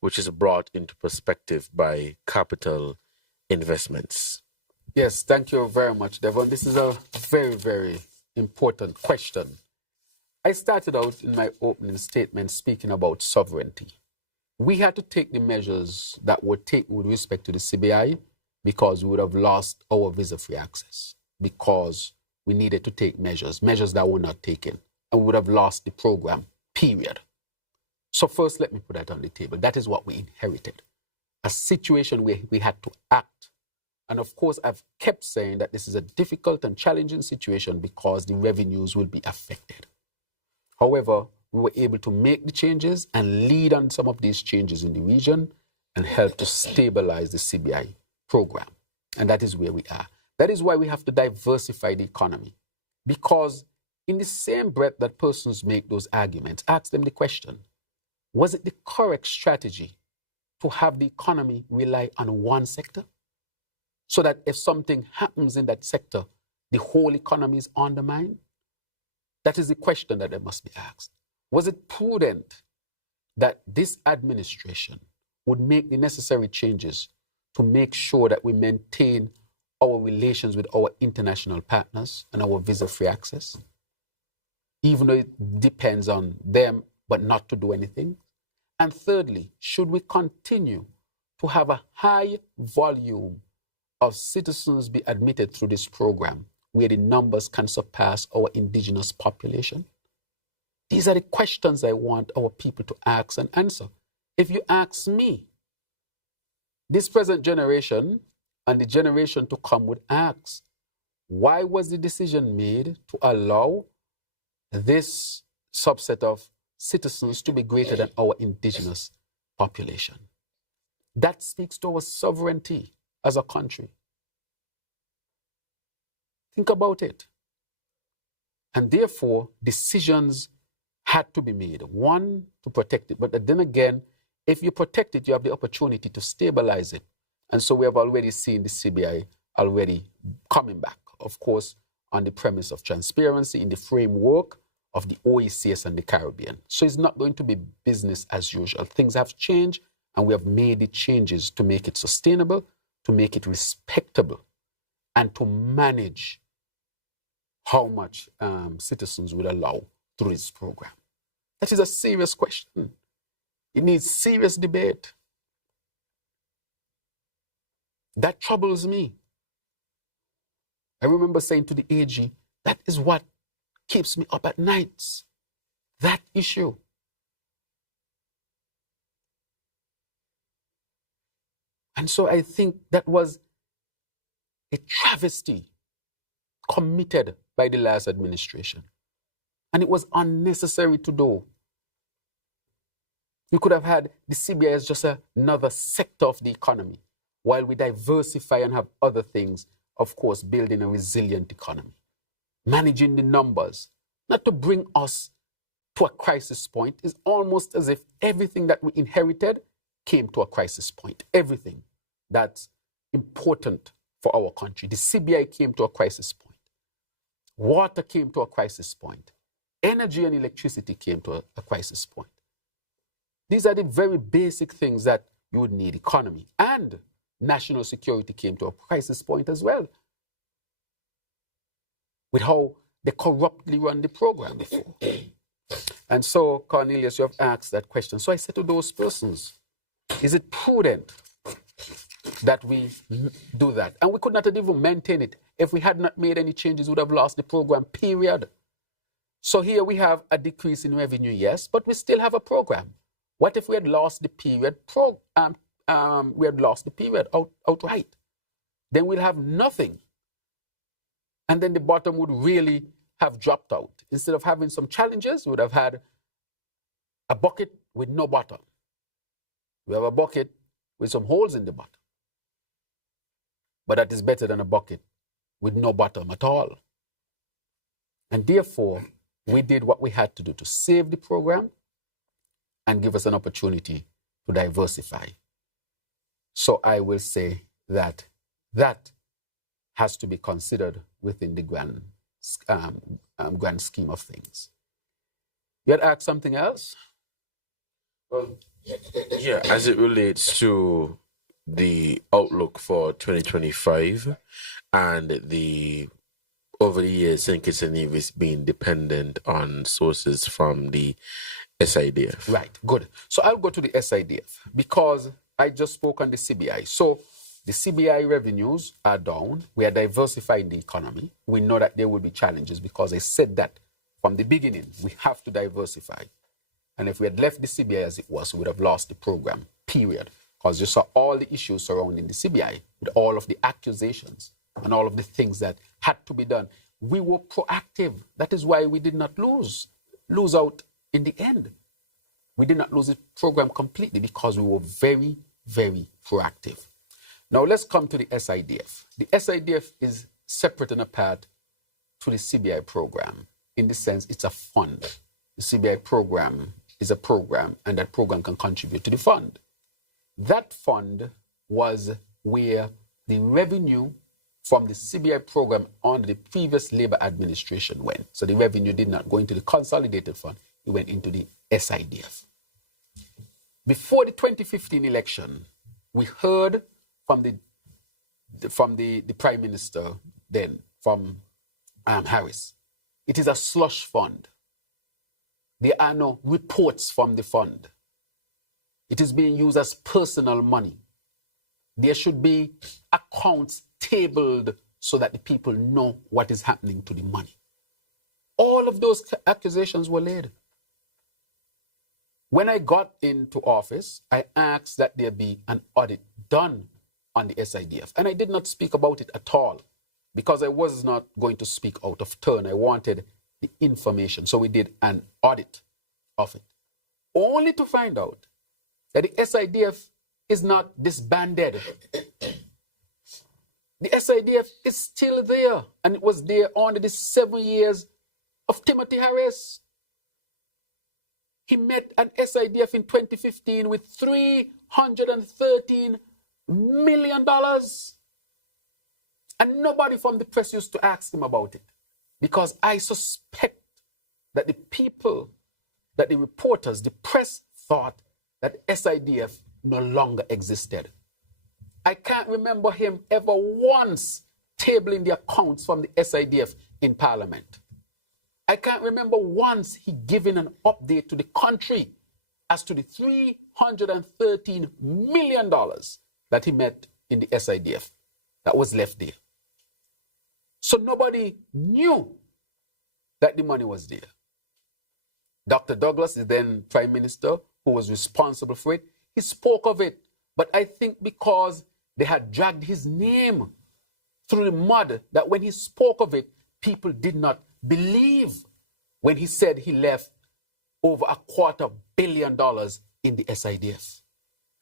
which is brought into perspective by capital investments? Yes, thank you very much, Devon. This is a very, very important question. I started out in my opening statement speaking about sovereignty. We had to take the measures that were taken with respect to the CBI because we would have lost our visa-free access, because we needed to take measures that were not taken, and we would have lost the program, period. So first, let me put that on the table. That is what we inherited, a situation where we had to act. And of course, I've kept saying that this is a difficult and challenging situation because the revenues will be affected. However, we were able to make the changes and lead on some of these changes in the region and help to stabilize the CBI program. And that is where we are. That is why we have to diversify the economy. Because in the same breath that persons make those arguments, ask them the question, was it the correct strategy to have the economy rely on one sector? So that if something happens in that sector, the whole economy is undermined? That is the question that must be asked. Was it prudent that this administration would make the necessary changes to make sure that we maintain our relations with our international partners and our visa-free access, even though it depends on them, but not to do anything? And thirdly, should we continue to have a high volume of citizens be admitted through this program where the numbers can surpass our indigenous population? These are the questions I want our people to ask and answer. If you ask me, this present generation and the generation to come would ask, why was the decision made to allow this subset of citizens to be greater than our indigenous population? That speaks to our sovereignty as a country. Think about it. And therefore, decisions had to be made. One, to protect it. But then again, if you protect it, you have the opportunity to stabilize it. And so we have already seen the CBI already coming back, of course, on the premise of transparency in the framework of the OECS and the Caribbean. So it's not going to be business as usual. Things have changed, and we have made the changes to make it sustainable, to make it respectable, and to manage how much citizens will allow through this program. That is a serious question. It needs serious debate. That troubles me. I remember saying to the AG, that is what keeps me up at nights. That issue. And so I think that was a travesty committed by the last administration. And it was unnecessary to do. You could have had the CBI as just another sector of the economy, while we diversify and have other things, of course, building a resilient economy. Managing the numbers, not to bring us to a crisis point. Is almost as if everything that we inherited came to a crisis point. Everything that's important for our country. The CBI came to a crisis point. Water came to a crisis point. Energy and electricity came to a crisis point. These are the very basic things that you would need. Economy and national security came to a crisis point as well, with how they corruptly run the program before. And so, Cornelius, you have asked that question. So I said to those persons, is it prudent that we do that? And we could not have even maintained it. If we had not made any changes, we would have lost the program, period. So here we have a decrease in revenue, yes, but we still have a program. What if we had lost the period outright? Then we'll have nothing. And then the bottom would really have dropped out. Instead of having some challenges, we would have had a bucket with no bottom. We have a bucket with some holes in the bottom. But that is better than a bucket with no bottom at all. And therefore, we did what we had to do to save the program and give us an opportunity to diversify. So I will say that that has to be considered within the grand scheme of things. You had asked something else? Well, yeah, as it relates to the outlook for 2025 and the over the years, St. Kitts and Nevis being dependent on sources from the SIDF. Right, good. So I'll go to the SIDF because I just spoke on the CBI. So the CBI revenues are down. We are diversifying the economy. We know that there will be challenges because I said that from the beginning, we have to diversify. And if we had left the CBI as it was, we would have lost the program, period. Because you saw all the issues surrounding the CBI with all of the accusations and all of the things that had to be done. We were proactive. That is why we did not lose out in the end. We did not lose the program completely because we were very, very proactive. Now let's come to the SIDF. The SIDF is separate and apart to the CBI program. In the sense, it's a fund. The CBI program is a program, and that program can contribute to the fund. That fund was where the revenue from the CBI program under the previous Labour administration went. So the revenue did not go into the consolidated fund, it went into the SIDF. Before the 2015 election, we heard from the Prime Minister then, from Harris, it is a slush fund. There are no reports from the fund. It is being used as personal money. There should be accounts tabled so that the people know what is happening to the money. All of those accusations were laid. When I got into office, I asked that there be an audit done on the SIDF. And I did not speak about it at all because I was not going to speak out of turn. I wanted the information. So we did an audit of it, only to find out that the SIDF is not disbanded. The SIDF is still there, and it was there under the 7 years of Timothy Harris. He met an SIDF in 2015 with $313 million. And nobody from the press used to ask him about it because I suspect that the people, that the reporters, the press thought that SIDF no longer existed. I can't remember him ever once tabling the accounts from the SIDF in Parliament. I can't remember once he giving an update to the country as to the $313 million that he met in the SIDF that was left there. So nobody knew that the money was there. Dr. Douglas, the then Prime Minister, who was responsible for it, he spoke of it. But I think because they had dragged his name through the mud, that when he spoke of it, people did not believe when he said he left over $250 million in the SIDF.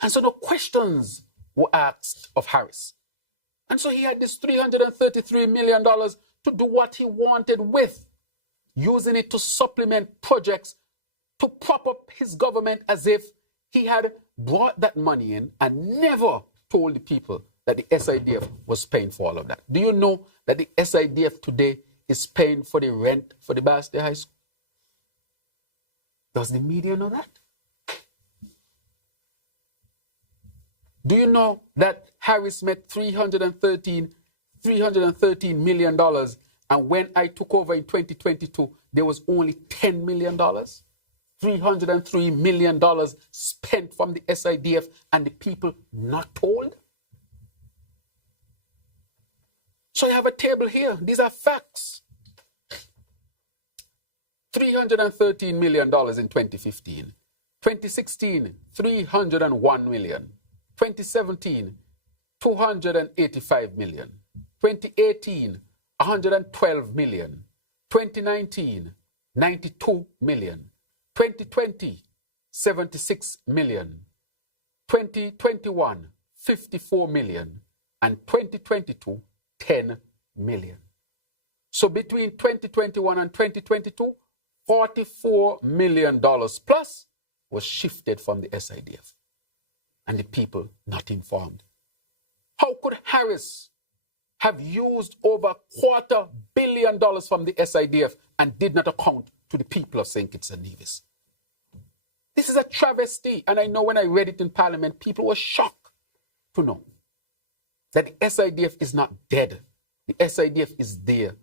And so no questions were asked of Harris. And so he had this $333 million to do what he wanted with, using it to supplement projects to prop up his government as if he had brought that money in and never told the people that the SIDF was paying for all of that. Do you know that the SIDF today is paying for the rent for the Bass Day High School? Does the media know that? Do you know that Harris met $313 million, and when I took over in 2022, there was only $10 million? $303 million spent from the SIDF and the people not told? So you have a table here. These are facts. $313 million in 2015. 2016, $301 million. 2017, $285 million. 2018, $112 million. 2019, $92 million. 2020, $76 million. 2021, $54 million. And 2022, $10 million. So between 2021 and 2022, $44 million plus was shifted from the SIDF. And the people not informed. How could Harris have used over $250 million from the SIDF and did not account to the people of St. Kitts and Nevis? This is a travesty, and I know when I read it in Parliament, people were shocked to know that the SIDF is not dead. The SIDF is there,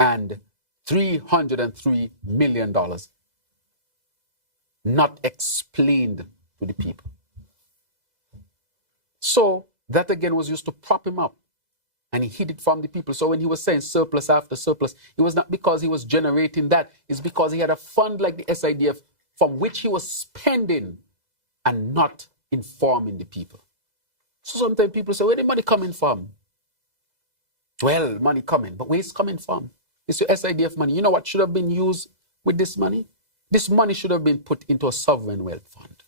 and $303 million not explained to the people. So that again was used to prop him up, and he hid it from the people. So when he was saying surplus after surplus, it was not because he was generating that. It's because he had a fund like the SIDF from which he was spending and not informing the people. So sometimes people say, where the money coming from? Well, money coming, but where it's coming from? It's your SIDF money. You know what should have been used with this money? This money should have been put into a sovereign wealth fund.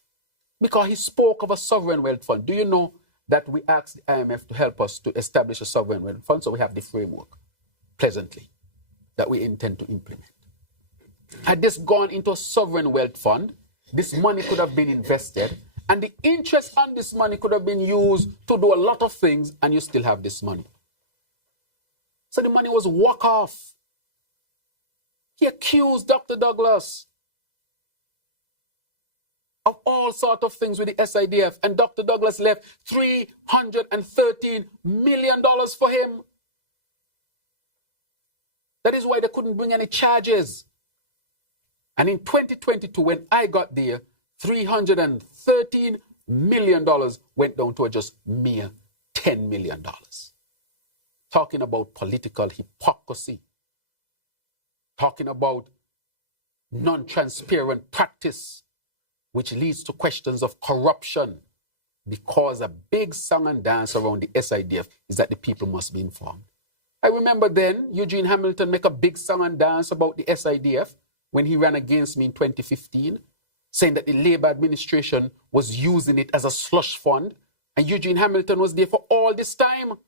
Because he spoke of a sovereign wealth fund. Do you know that we asked the IMF to help us to establish a sovereign wealth fund? So we have the framework, presently, that we intend to implement. Had this gone into a sovereign wealth fund, this money could have been invested, and the interest on this money could have been used to do a lot of things, and you still have this money. So the money was walk off. He accused Dr. Douglas of all sorts of things with the SIDF, and Dr. Douglas left $313 million for him. That is why they couldn't bring any charges. And in 2022, when I got there, $313 million went down to just mere $10 million. Talking about political hypocrisy. Talking about non-transparent practice, which leads to questions of corruption, because a big song and dance around the SIDF is that the people must be informed. I remember then Eugene Hamilton make a big song and dance about the SIDF when he ran against me in 2015, saying that the Labour administration was using it as a slush fund, and Eugene Hamilton was there for all this time.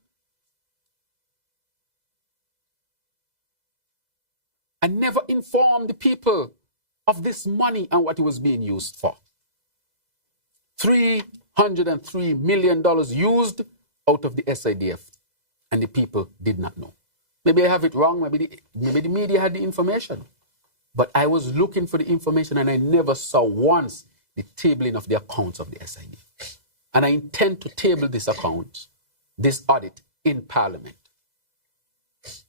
And never informed the people of this money and what it was being used for. $303 million used out of the SIDF, and the people did not know. Maybe I have it wrong, maybe the media had the information. But I was looking for the information and I never saw once the tabling of the accounts of the SIDF. And I intend to table this account, this audit, in Parliament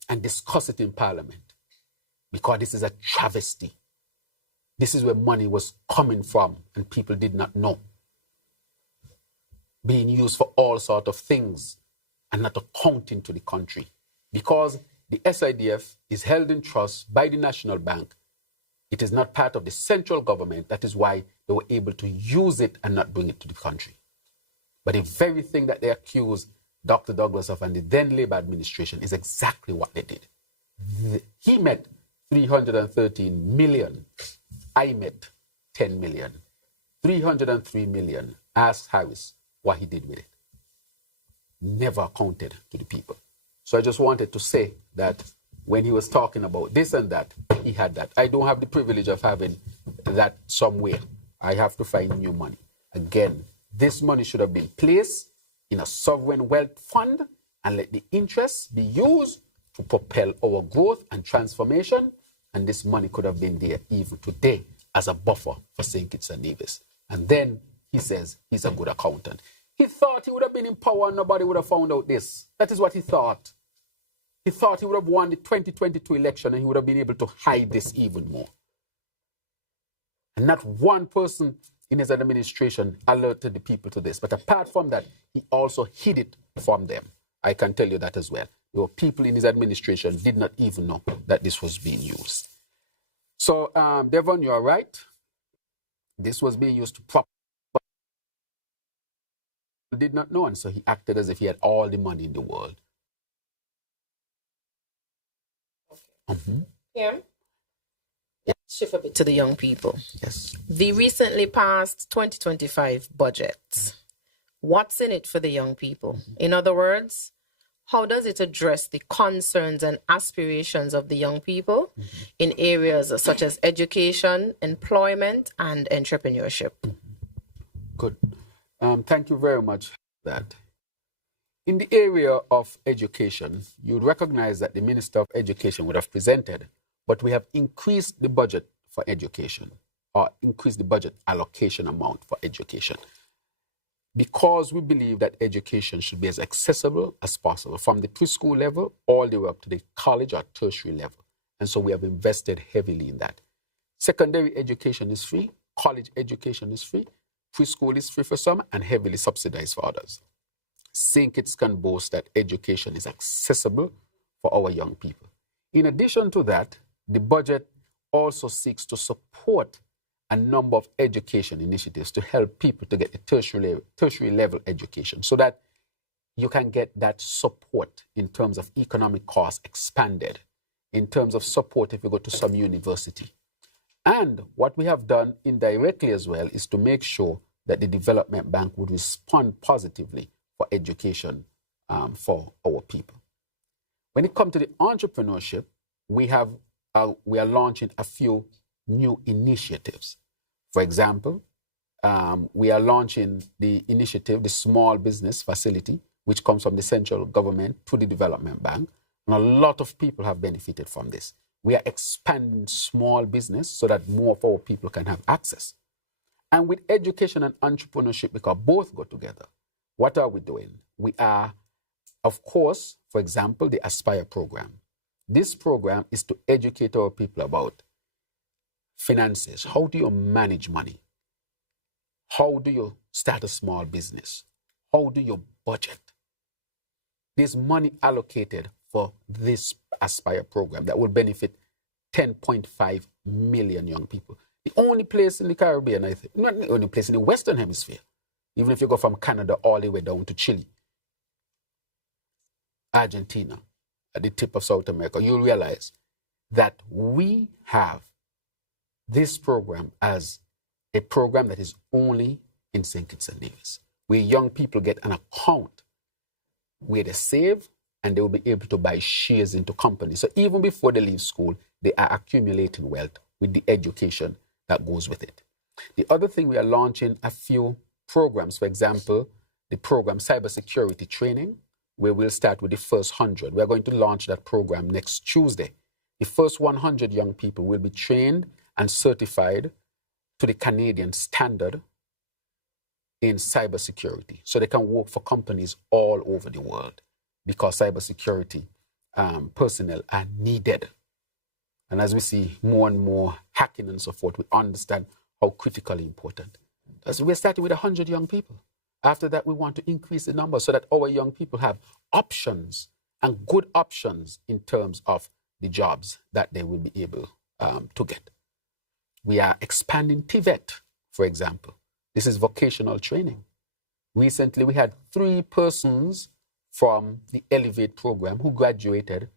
and discuss it in Parliament because this is a travesty. This is where money was coming from and people did not know. Being used for all sorts of things and not accounting to the country. Because the SIDF is held in trust by the National Bank. It is not part of the central government. That is why they were able to use it and not bring it to the country. But the very thing that they accuse Dr. Douglas of and the then Labour administration is exactly what they did. He met 313 million. I met 10 million. 303 million. Ask Harris what he did with it. Never accounted to the people. So I just wanted to say that when he was talking about this and that, he had that. I don't have the privilege of having that somewhere. I have to find new money. Again, this money should have been placed in a sovereign wealth fund and let the interest be used to propel our growth and transformation. And this money could have been there even today as a buffer for St. Kitts and Nevis. And then he says he's a good accountant. He thought he would have been in power and nobody would have found out this. That is what he thought. He thought he would have won the 2022 election and he would have been able to hide this even more. And not one person in his administration alerted the people to this. But apart from that, he also hid it from them. I can tell you that as well. There were people in his administration did not even know that this was being used. So, Devon, you are right. This was being used to prop. He did not know, and so he acted as if he had all the money in the world. Yeah. Shift a bit to the young people. Yes. The recently passed 2025 budget. What's in it for the young people? In other words, how does it address the concerns and aspirations of the young people in areas such as education, employment, and entrepreneurship? Good. Thank you very much for that. In the area of education, you'd recognize that the Minister of Education would have presented, but we have increased the budget for education, or increased the budget allocation amount for education, because we believe that education should be as accessible as possible from the preschool level all the way up to the college or tertiary level. And so we have invested heavily in that. Secondary education is free, college education is free, preschool is free for some and heavily subsidized for others. St. Kitts can boast that education is accessible for our young people. In addition to that, the budget also seeks to support a number of education initiatives to help people to get the tertiary level education so that you can get that support in terms of economic costs expanded, in terms of support if you go to some university. And what we have done indirectly as well is to make sure that the Development Bank would respond positively for education for our people. When it comes to the entrepreneurship, we are launching a few new initiatives. For example, we are launching the initiative, the Small Business Facility, which comes from the central government to the Development Bank. And a lot of people have benefited from this. We are expanding small business so that more of our people can have access. And with education and entrepreneurship, because both go together, what are we doing? We are, of course, for example, the Aspire program. This program is to educate our people about finances. How do you manage money? How do you start a small business? How do you budget? There's money allocated for this Aspire program that will benefit 10.5 million young people. The only place in the Caribbean, I think, not the only place in the Western Hemisphere, even if you go from Canada all the way down to Chile, Argentina, at the tip of South America, you'll realize that we have this program as a program that is only in St. Kitts and Nevis, where young people get an account where they save and they will be able to buy shares into companies. So even before they leave school, they are accumulating wealth with the education that goes with it. The other thing, we are launching a few programs. For example, the program Cybersecurity Training, where we'll start with the first 100. We're going to launch that program next Tuesday. The first 100 young people will be trained and certified to the Canadian standard in cybersecurity, so they can work for companies all over the world, because cybersecurity personnel are needed. And as we see more and more hacking and so forth, we understand how critically important. As we're starting with 100 young people. After that, we want to increase the number so that our young people have options, and good options in terms of the jobs that they will be able to get. We are expanding TVET, for example. This is vocational training. Recently, we had 3 persons from the Elevate program who graduated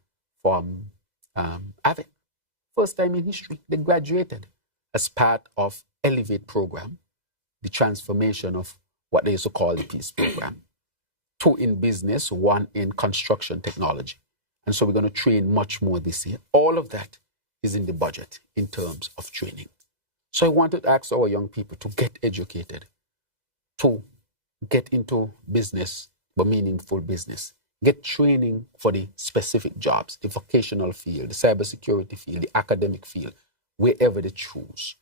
from AVIC. First time in history, they graduated as part of Elevate program, the transformation of what they used to call the Peace program. 2 in business, 1 in construction technology. And so we're going to train much more this year. All of that is in the budget in terms of training. So I wanted to ask our young people to get educated, to get into business, but meaningful business. Get training for the specific jobs, the vocational field, the cybersecurity field, the academic field, wherever they choose.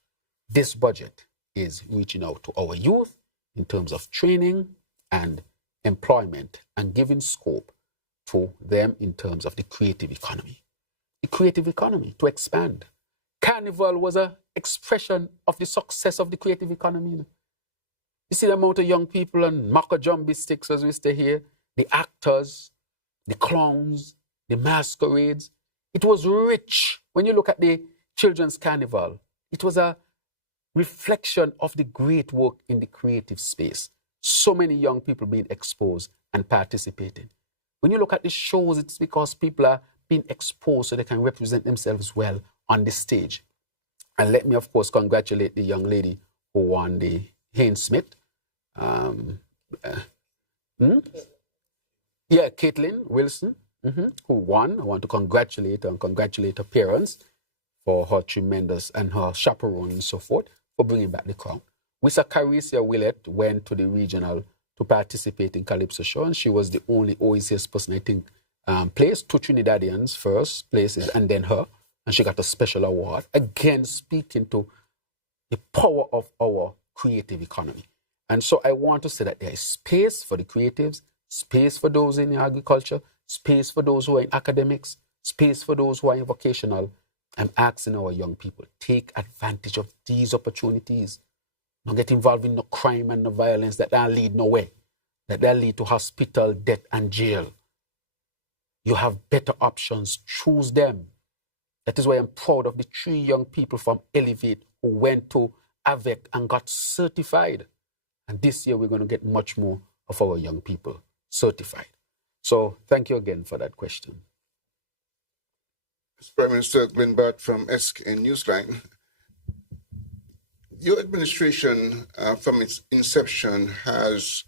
This budget is reaching out to our youth in terms of training and employment, and giving scope to them in terms of the creative economy. The creative economy to expand. Carnival was an expression of the success of the creative economy. You see the amount of young people and Macajumbi sticks as we stay here, the actors, the clowns, the masquerades. It was rich. When you look at the children's carnival, it was a reflection of the great work in the creative space. So many young people being exposed and participating. When you look at the shows, it's because people are being exposed so they can represent themselves well on the stage. And let me, of course, congratulate the young lady who won the Haynes Smith. Caitlin Wilson, who won. I want to congratulate her and congratulate her parents for her tremendous, and her chaperone and so forth, for bringing back the crown. We saw Carissa Willett went to the regional to participate in Calypso show, and she was the only OECS person, I think, placed. 2 Trinidadians first places, and then her, and she got a special award. Again, speaking to the power of our creative economy. And so I want to say that there is space for the creatives, space for those in agriculture, space for those who are in academics, space for those who are in vocational. I'm asking our young people, take advantage of these opportunities. Don't get involved in no crime and no violence that don't lead nowhere, that will lead to hospital, death, and jail. You have better options. Choose them. That is why I'm proud of the 3 young people from Elevate who went to AVEC and got certified. And this year we're going to get much more of our young people certified. So thank you again for that question. Prime Minister Glenn Bart from SKN Newsline. Your administration, from its inception, has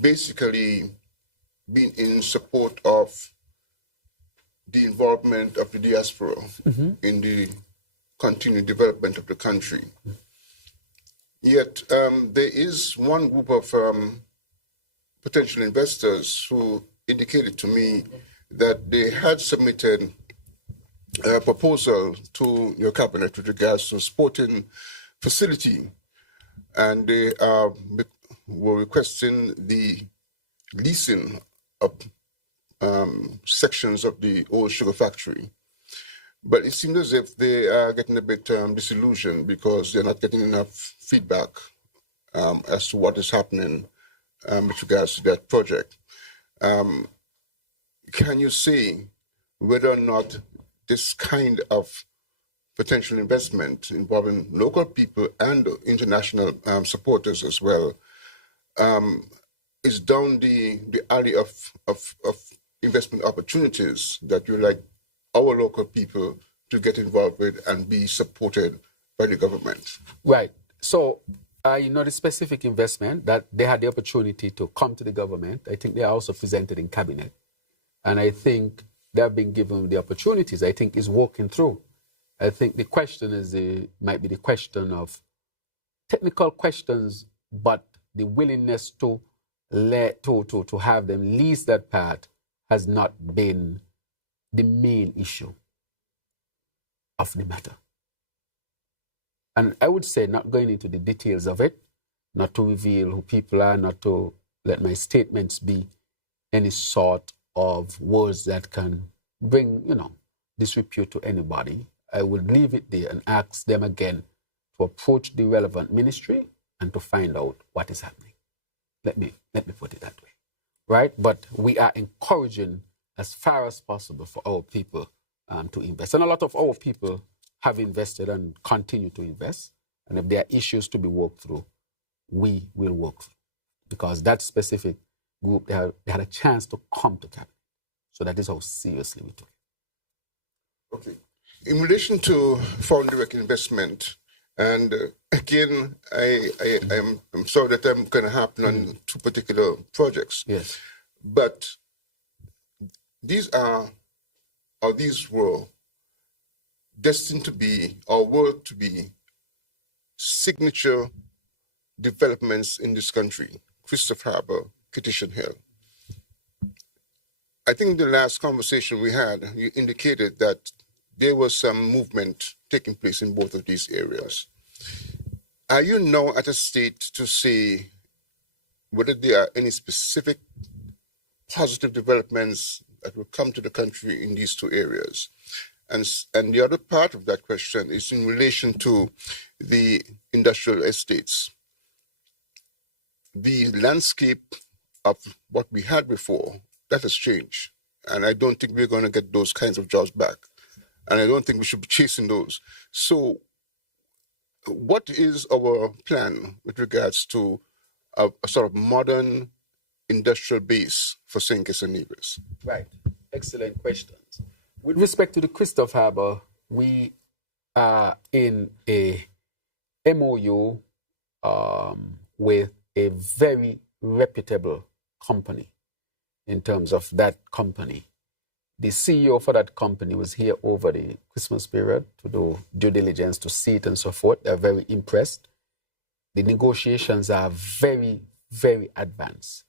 basically been in support of the involvement of the diaspora in the continued development of the country. Yet there is one group of potential investors who indicated to me that they had submitted a proposal to your cabinet with regards to sporting facility, and they were requesting the leasing of sections of the old sugar factory. But it seems as if they are getting a bit disillusioned because they're not getting enough feedback as to what is happening with regards to that project. Can you say whether or not this kind of potential investment involving local people and international supporters as well is down the alley of investment opportunities that you like our local people to get involved with and be supported by the government? Right. So, the specific investment that they had the opportunity to come to the government, I think they are also presented in cabinet. And I think they have been given the opportunities. I think is working through. I think the question might be the question of technical questions, but the willingness to have them lease that part has not been the main issue. of the matter. And I would say, not going into the details of it, not to reveal who people are, not to let my statements be any sort of words that can bring, disrepute to anybody. I would leave it there and ask them again to approach the relevant ministry and to find out what is happening. Let me put it that way, right? But we are encouraging as far as possible for our people to invest. And a lot of our people have invested and continue to invest. And if there are issues to be worked through, we will work through. Because that specific group, they had a chance to come to cabinet. So that is how seriously we took it. Okay. In relation to foreign direct investment, and again, I'm sorry that I'm going to happen on two particular projects. Yes. But these were destined to be, or were to be, signature developments in this country. Christopher Harbour, Petition Hill. I think the last conversation we had, you indicated that there was some movement taking place in both of these areas. Are you now at a state to say whether there are any specific positive developments that will come to the country in these two areas? And the other part of that question is in relation to the industrial estates. The landscape of what we had before, that has changed. And I don't think we're going to get those kinds of jobs back. And I don't think we should be chasing those. So what is our plan with regards to a sort of modern industrial base for St. Kitts and Nevis? Right. Excellent questions. With respect to the Christopher Harbour, we are in a MOU with a very reputable company in terms of that company. The CEO for that company was here over the Christmas period to do due diligence, to see it and so forth. They're very impressed. The negotiations are very, very advanced.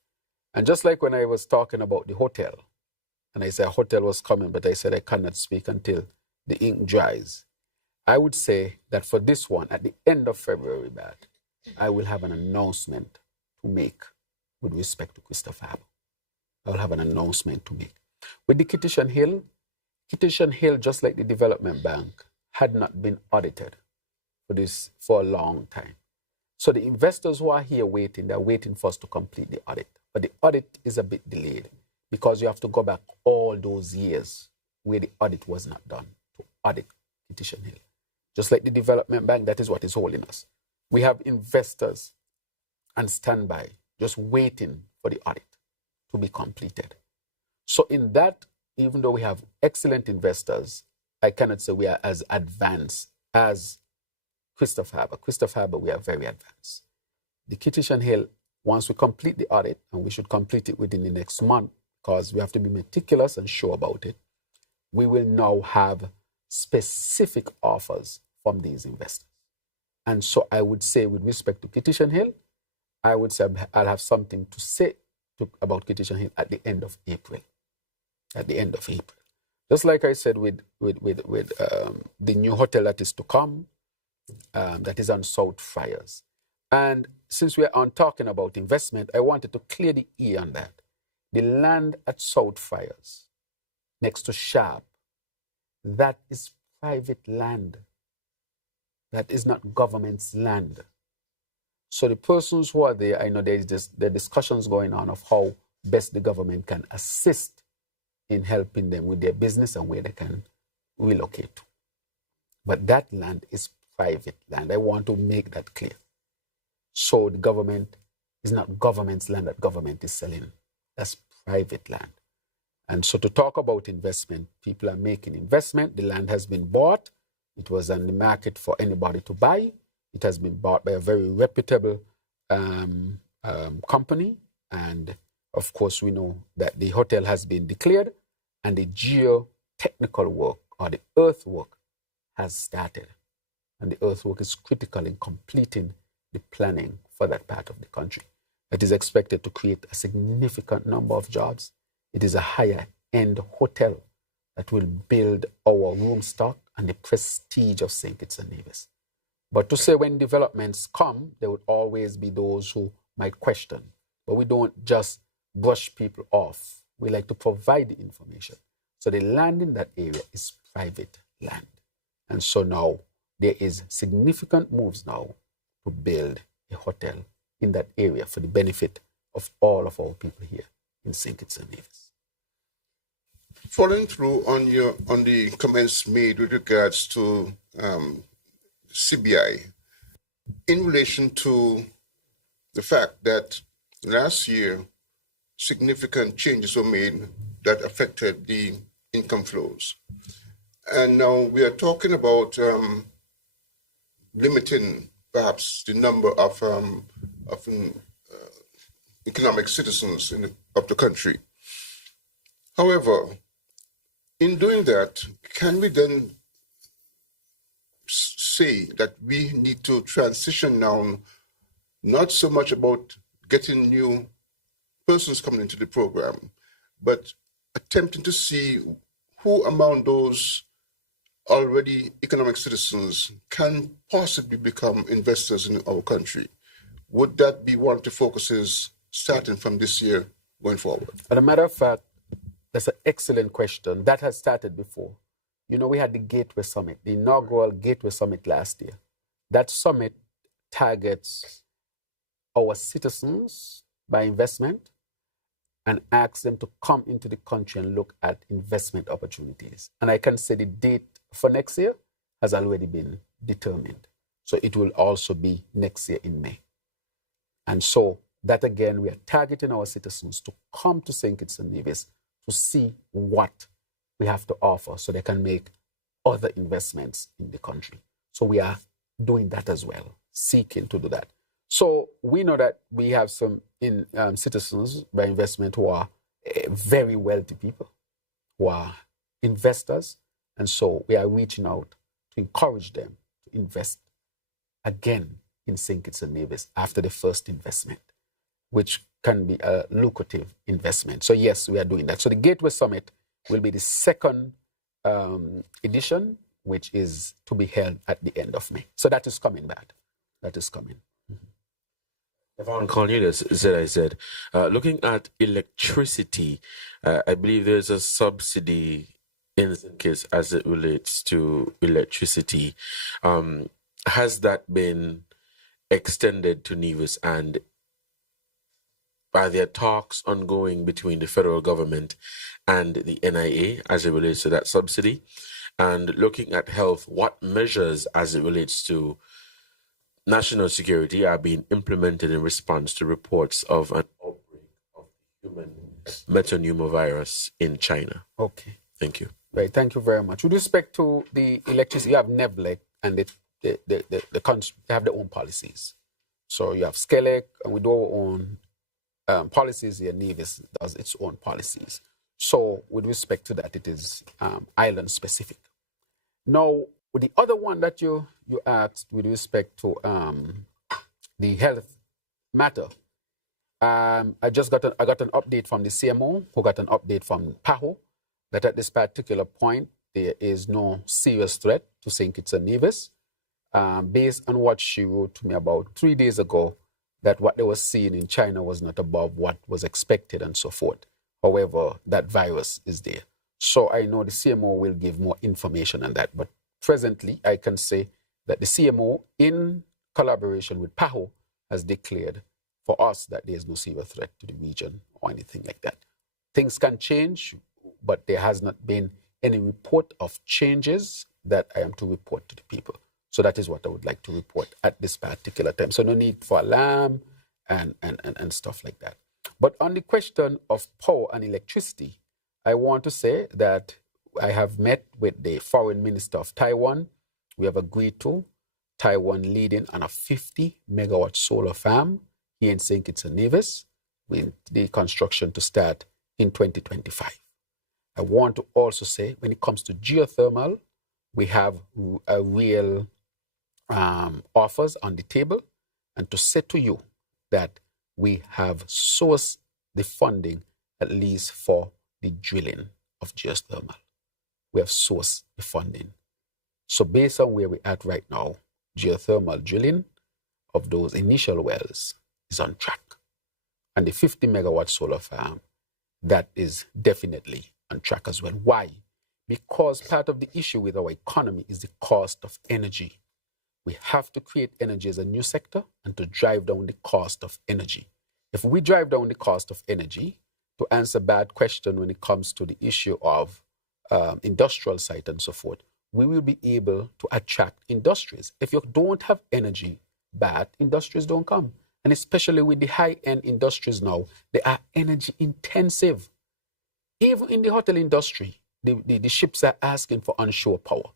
And just like when I was talking about the hotel, and I said a hotel was coming, but I said I cannot speak until the ink dries. I would say that for this one, at the end of February, I will have an announcement to make with respect to Christopher Harbour. I will have an announcement to make. With the Petition Hill, just like the Development Bank, had not been audited for a long time. So the investors who are here waiting, they're waiting for us to complete the audit. But the audit is a bit delayed because you have to go back all those years where the audit was not done to audit Petition Hill. Just like the Development Bank, that is what is holding us. We have investors on standby, just waiting for the audit to be completed. So in that, even though we have excellent investors, I cannot say we are as advanced as Christopher Harbour. Christopher Harbour, we are very advanced. The Petition Hill, once we complete the audit, and we should complete it within the next month, because we have to be meticulous and sure about it, we will now have specific offers from these investors. And so I would say with respect to Petition Hill, I would say I'll have something to say about Petition Hill at the end of April. At the end of April. Just like I said with the new hotel that is to come, that is on South Friars. And since we're on talking about investment, I wanted to clear the air on that. The land at South Friars, next to Sharp, that is private land. That is not government's land. So the persons who are there, I know there are discussions going on of how best the government can assist in helping them with their business and where they can relocate to. But that land is private land. I want to make that clear. So the government is not government's land that government is selling. That's private land. And so to talk about investment, people are making investment. The land has been bought. It was on the market for anybody to buy. It has been bought by a very reputable company. And of course, we know that the hotel has been declared and the geotechnical work or the earthwork has started. And the earthwork is critical in completing the planning for that part of the country. It is expected to create a significant number of jobs. It is a higher-end hotel that will build our room stock and the prestige of St. Kitts and Nevis. But to say when developments come, there would always be those who might question. But we don't just brush people off. We like to provide the information. So the land in that area is private land. And so now there is significant moves now to build a hotel in that area for the benefit of all of our people here in St. Kitts and Nevis. Following through on the comments made with regards to CBI, in relation to the fact that last year significant changes were made that affected the income flows. And now we are talking about limiting perhaps the number of economic citizens of the country. However, in doing that, can we then say that we need to transition now, not so much about getting new persons coming into the program, but attempting to see who among those already economic citizens can possibly become investors in our country? Would that be one of the focuses starting from this year going forward? As a matter of fact, that's an excellent question. That has started before. You know, we had the Gateway Summit, the inaugural Gateway Summit last year. That summit targets our citizens by investment and asks them to come into the country and look at investment opportunities. And I can say the date for next year has already been determined. So it will also be next year in May. And so that again, we are targeting our citizens to come to St. Kitts and Nevis to see what we have to offer so they can make other investments in the country. So we are doing that as well, seeking to do that. So we know that we have some citizens by investment who are very wealthy people, who are investors. And so we are reaching out to encourage them to invest again in St. Kitts and Nevis after the first investment, which can be a lucrative investment. So yes, we are doing that. So the Gateway Summit will be the second edition, which is to be held at the end of May. So that is coming back. That is coming. Devon Cornelius, said, looking at electricity, I believe there's a subsidy in St. Kitts as it relates to electricity. Has that been extended to Nevis, and are there talks ongoing between the federal government and the NIA as it relates to that subsidy? And looking at health, what measures as it relates to national security are being implemented in response to reports of an outbreak of human metapneumovirus in China? Okay. Thank you. Right, thank you very much. With respect to the electricity, you have NEVLEC, and the country, they have their own policies. So you have SCELEC, and we do our own policies here. Nevis does its own policies. So with respect to that, it is island specific. Now, with the other one that you asked with respect to the health matter, I got an update from the CMO, who got an update from PAHO, that at this particular point, there is no serious threat to St. Kitts and Nevis, based on what she wrote to me about 3 days ago, that what they were seeing in China was not above what was expected and so forth. However, that virus is there. So I know the CMO will give more information on that. But presently, I can say that the CMO, in collaboration with PAHO, has declared for us that there is no serious threat to the region or anything like that. Things can change, but there has not been any report of changes that I am to report to the people. So that is what I would like to report at this particular time. So no need for alarm and stuff like that. But on the question of power and electricity, I want to say that I have met with the foreign minister of Taiwan. We have agreed to Taiwan leading on a 50 megawatt solar farm here in St. Kitts and Nevis, with the construction to start in 2025. I want to also say, when it comes to geothermal, we have a real offers on the table, and to say to you that we have sourced the funding at least for the drilling of geothermal. We have sourced the funding. So based on where we're at right now, geothermal drilling of those initial wells is on track. And the 50 megawatt solar farm, that is definitely on track as well. Why? Because part of the issue with our economy is the cost of energy. We have to create energy as a new sector and to drive down the cost of energy. If we drive down the cost of energy, to answer bad question when it comes to the issue of industrial site and so forth, we will be able to attract industries. If you don't have energy, bad industries don't come. And especially with the high-end industries now, they are energy intensive. Even in the hotel industry, the ships are asking for onshore power.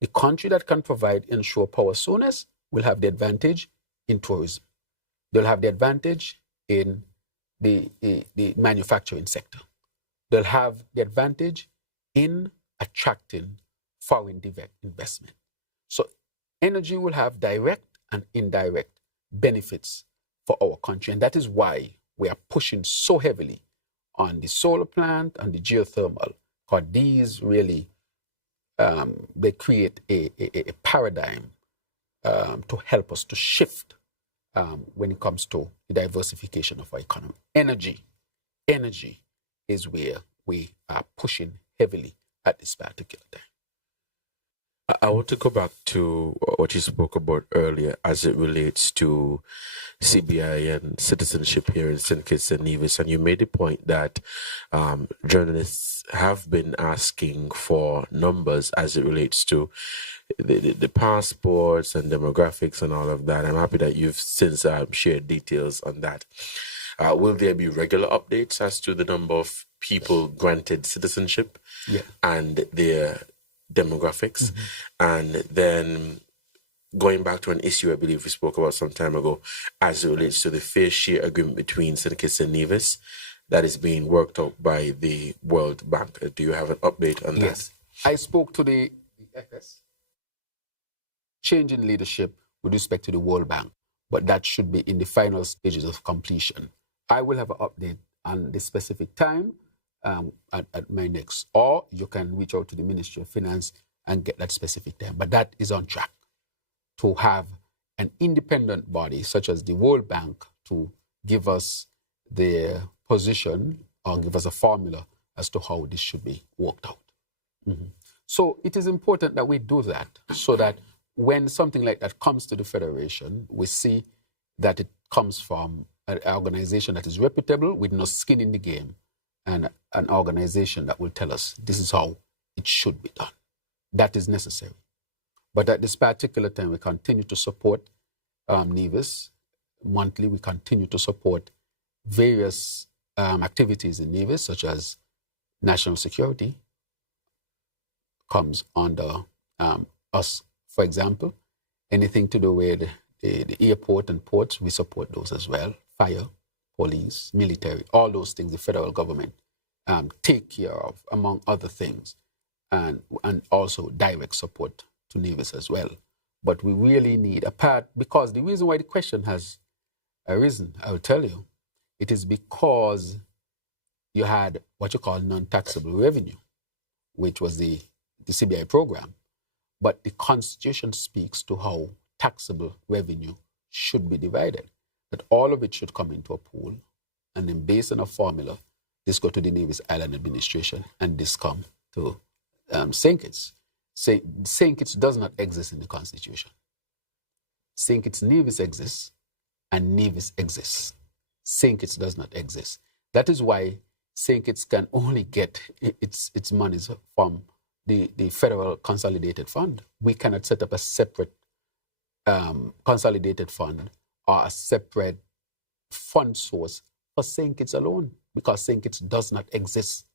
The country that can provide onshore power soonest will have the advantage in tourism. They'll have the advantage in the manufacturing sector. They'll have the advantage in attracting foreign direct investment. So energy will have direct and indirect benefits for our country. And that is why we are pushing so heavily on the solar plant and the geothermal, because these really, they create a paradigm to help us to shift when it comes to the diversification of our economy. Energy is where we are pushing heavily at this particular time. I want to go back to what you spoke about earlier as it relates to CBI and citizenship here in St. Kitts and Nevis. And you made the point that journalists have been asking for numbers as it relates to the passports and demographics and all of that. I'm happy that you've since shared details on that. Will there be regular updates as to the number of people granted citizenship and their demographics? And then going back to an issue I believe we spoke about some time ago as it relates to the fair share agreement between St. Kitts and Nevis that is being worked out by the World Bank. Do you have an update on that? I spoke to the FS. Change in leadership with respect to the World Bank, but that should be in the final stages of completion. I will have an update on the specific time at my next, or you can reach out to the Ministry of Finance and get that specific time. But that is on track to have an independent body such as the World Bank to give us their position or give us a formula as to how this should be worked out. So it is important that we do that so that when something like that comes to the Federation, we see that it comes from an organization that is reputable with no skin in the game and an organization that will tell us this is how it should be done. That is necessary. But at this particular time, we continue to support Nevis. Monthly, we continue to support various activities in Nevis, such as national security comes under us. For example, anything to do with the airport and ports, we support those as well. Fire, police, military, all those things the federal government take care of, among other things, and also direct support to Nevis as well. But we really need a part, because the reason why the question has arisen, I will tell you, it is because you had what you call non-taxable revenue, which was the CBI program. But the Constitution speaks to how taxable revenue should be divided, that all of it should come into a pool, and then based on a formula, this go to the Nevis Island Administration, and this come to St. Kitts. St. Kitts does not exist in the Constitution. St. Kitts Nevis exists, and Nevis exists. St. Kitts does not exist. That is why St. Kitts can only get its monies from the Federal Consolidated Fund. We cannot set up a separate consolidated fund or a separate fund source for St. Kitts alone, because St. Kitts does not exist.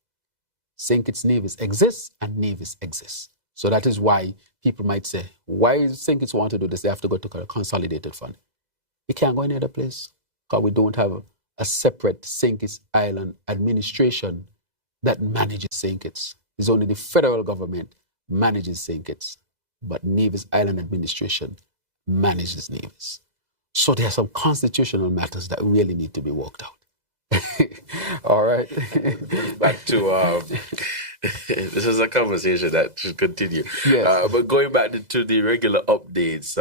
St. Kitts Nevis exists, and Nevis exists. So that is why people might say, why does St. Kitts want to do this? They have to go to a consolidated fund. It can't go any other place, because we don't have a separate St. Kitts Island administration that manages St. Kitts. It's only the federal government manages St. Kitts, but Nevis Island administration manages Nevis. So there are some constitutional matters that really need to be worked out. All right. Back to this is a conversation that should continue. Yes. But going back to the regular updates,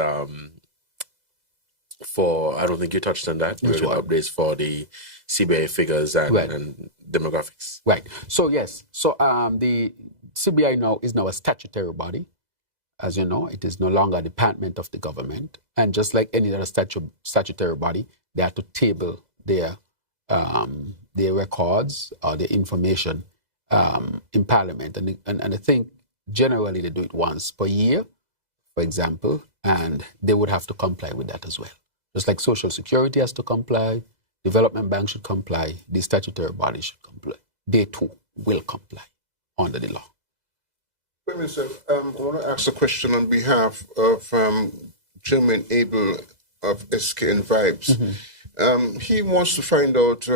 for I don't think you touched on that. Regular updates for the CBI figures and demographics. Right. So yes. So the CBI is now a statutory body. As you know, it is no longer a department of the government, and just like any other statutory body, they have to table their records or their information in Parliament, and I think generally they do it once per year, for example, and they would have to comply with that as well. Just like Social Security has to comply, Development Bank should comply, the statutory body should comply. They too will comply under the law. Wait a minute, sir. I want to ask a question on behalf of Chairman Abel of SK and Vibes. Mm-hmm. He wants to find out,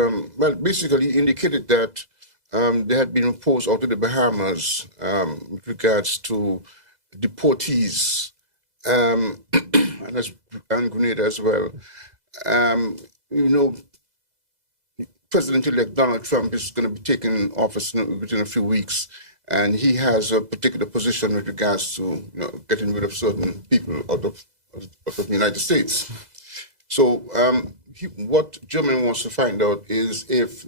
basically he indicated that there had been reports out of the Bahamas with regards to deportees and Grenada as well. President-elect Donald Trump is going to be taking office within a few weeks, and he has a particular position with regards to getting rid of certain people out of the United States. So what Germany wants to find out is if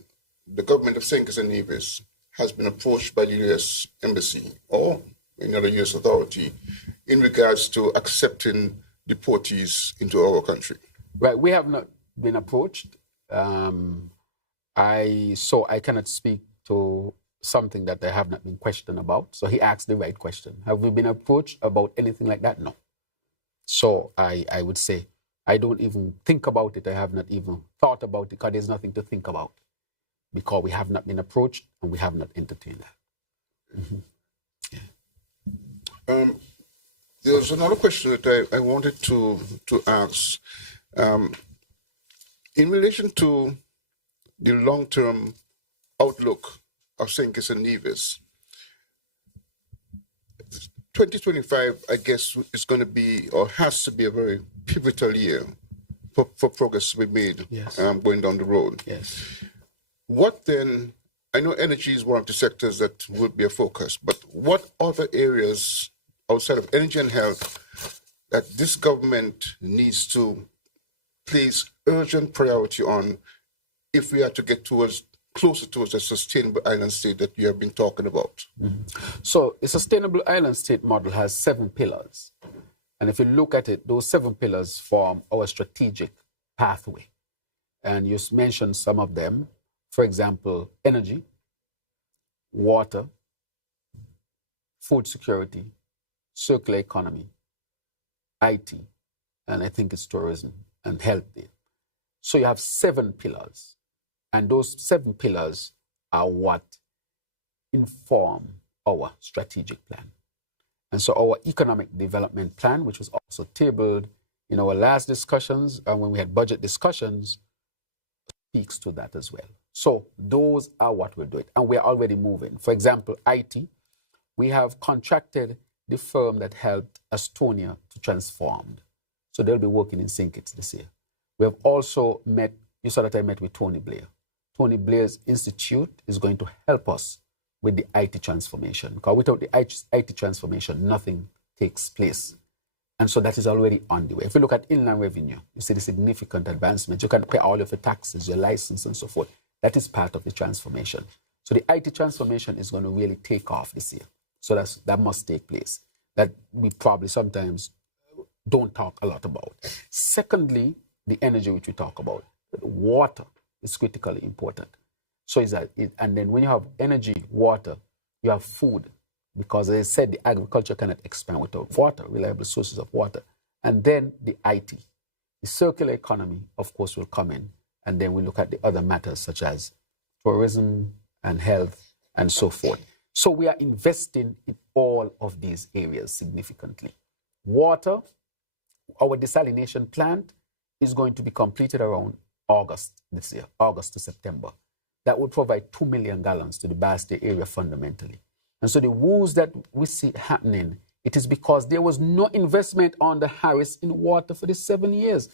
the government of St. Kitts and Nevis has been approached by the U.S. Embassy or another U.S. authority in regards to accepting deportees into our country. Right, we have not been approached. I cannot speak to something that I have not been questioned about. So he asked the right question. Have we been approached about anything like that? No. So I would say I don't even think about it. I have not even thought about it because there's nothing to think about, because we have not been approached and we have not entertained that. Mm-hmm. Yeah. There's another question that I wanted to ask. In relation to the long-term outlook of St. Kitts and Nevis, 2025, I guess, is going to be or has to be a very pivotal year for progress to be made. Yes. Going down the road. Yes. What then, I know energy is one of the sectors that would be a focus, but what other areas outside of energy and health that this government needs to place urgent priority on if we are to get closer towards a sustainable island state that you have been talking about? Mm-hmm. So the sustainable island state model has 7 pillars. And if you look at it, those 7 pillars form our strategic pathway. And you mentioned some of them. For example, energy, water, food security, circular economy, IT, and I think it's tourism and health there. So you have 7 pillars. And those 7 pillars are what inform our strategic plan. And so our economic development plan, which was also tabled in our last discussions and when we had budget discussions, speaks to that as well. So those are what we're doing. And we're already moving. For example, IT, we have contracted the firm that helped Estonia to transform. So they'll be working in St. Kitts this year. We have also met, you saw that I met with Tony Blair. Tony Blair's institute is going to help us with the IT transformation. Because without the IT transformation, nothing takes place. And so that is already on the way. If you look at inland revenue, you see the significant advancement. You can pay all of your taxes, your license, and so forth. That is part of the transformation. So the IT transformation is going to really take off this year. So that must take place. That we probably sometimes don't talk a lot about. Secondly, the energy which we talk about. Water is critically important. So and then when you have energy, water, you have food, because as I said, the agriculture cannot expand without water, reliable sources of water. And then the IT. The circular economy, of course, will come in. And then we look at the other matters such as tourism and health and so forth. So we are investing in all of these areas significantly. Water, our desalination plant is going to be completed around August this year, August to September. That will provide 2 million gallons to the Basque area fundamentally. And so the woes that we see happening, it is because there was no investment on the Harris in water for the 7 years.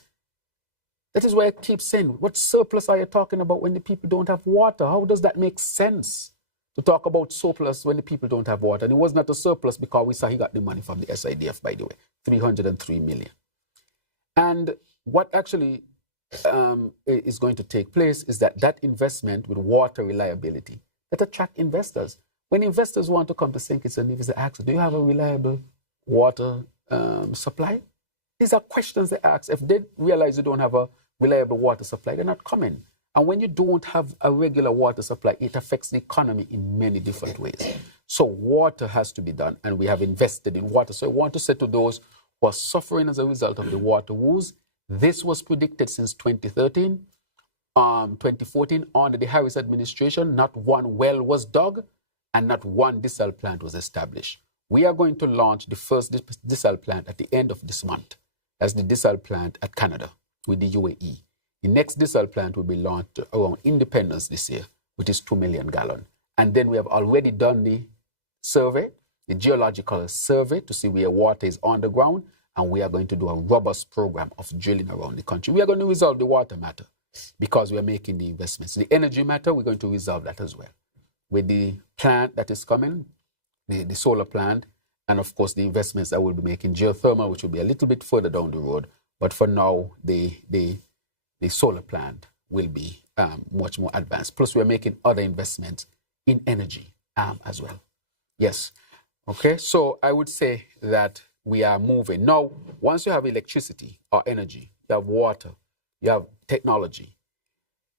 That is why I keep saying, what surplus are you talking about when the people don't have water? How does that make sense to talk about surplus when the people don't have water? And it was not a surplus because we saw he got the money from the SIDF, by the way, 303 million. And what actually is going to take place is that investment with water reliability that attract investors. When investors want to come to St. Kitts and Nevis, they ask, do you have a reliable water supply? These are questions they ask. If they realize you don't have a reliable water supply, they're not coming. And when you don't have a regular water supply, it affects the economy in many different ways. So water has to be done, and we have invested in water. So I want to say to those who are suffering as a result of the water woes, this was predicted since 2013, 2014, under the Harris administration. Not one well was dug, and not one desal plant was established. We are going to launch the first desal plant at the end of this month. That's the desal plant at Canada with the UAE. The next desal plant will be launched around Independence this year, which is 2 million gallons. And then we have already done the survey, the geological survey, to see where water is on the ground, and we are going to do a robust program of drilling around the country. We are going to resolve the water matter because we are making the investments. The energy matter, we're going to resolve that as well. With the plant that is coming, the solar plant, and of course the investments that we'll be making, geothermal, which will be a little bit further down the road. But for now, the solar plant will be much more advanced. Plus, we're making other investments in energy as well. Yes. Okay. So I would say that we are moving. Now, once you have electricity or energy, you have water, you have technology,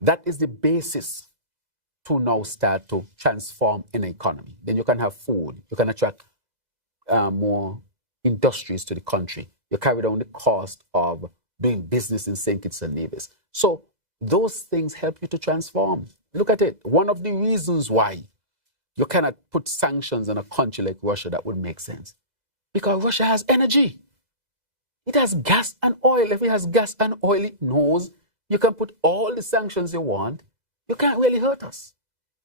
that is the basis to now start to transform an economy. Then you can have food. You can attract more industries to the country. You carry down the cost of doing business in St. Kitts and Nevis. So those things help you to transform. Look at it. One of the reasons why you cannot put sanctions on a country like Russia, that would make sense. Because Russia has energy. It has gas and oil. If it has gas and oil, it knows you can put all the sanctions you want. You can't really hurt us.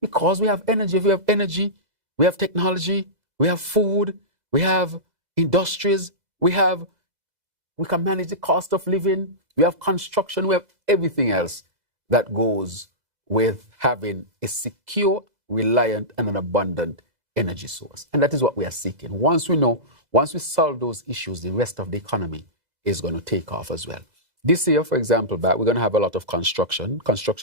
Because we have energy. If we have energy, we have technology, we have food, we have industries, we can manage the cost of living, we have construction, we have everything else that goes with having a secure, reliant, and an abundant energy source. And that is what we are seeking. Once we solve those issues, the rest of the economy is going to take off as well. This year, for example, we're going to have a lot of construction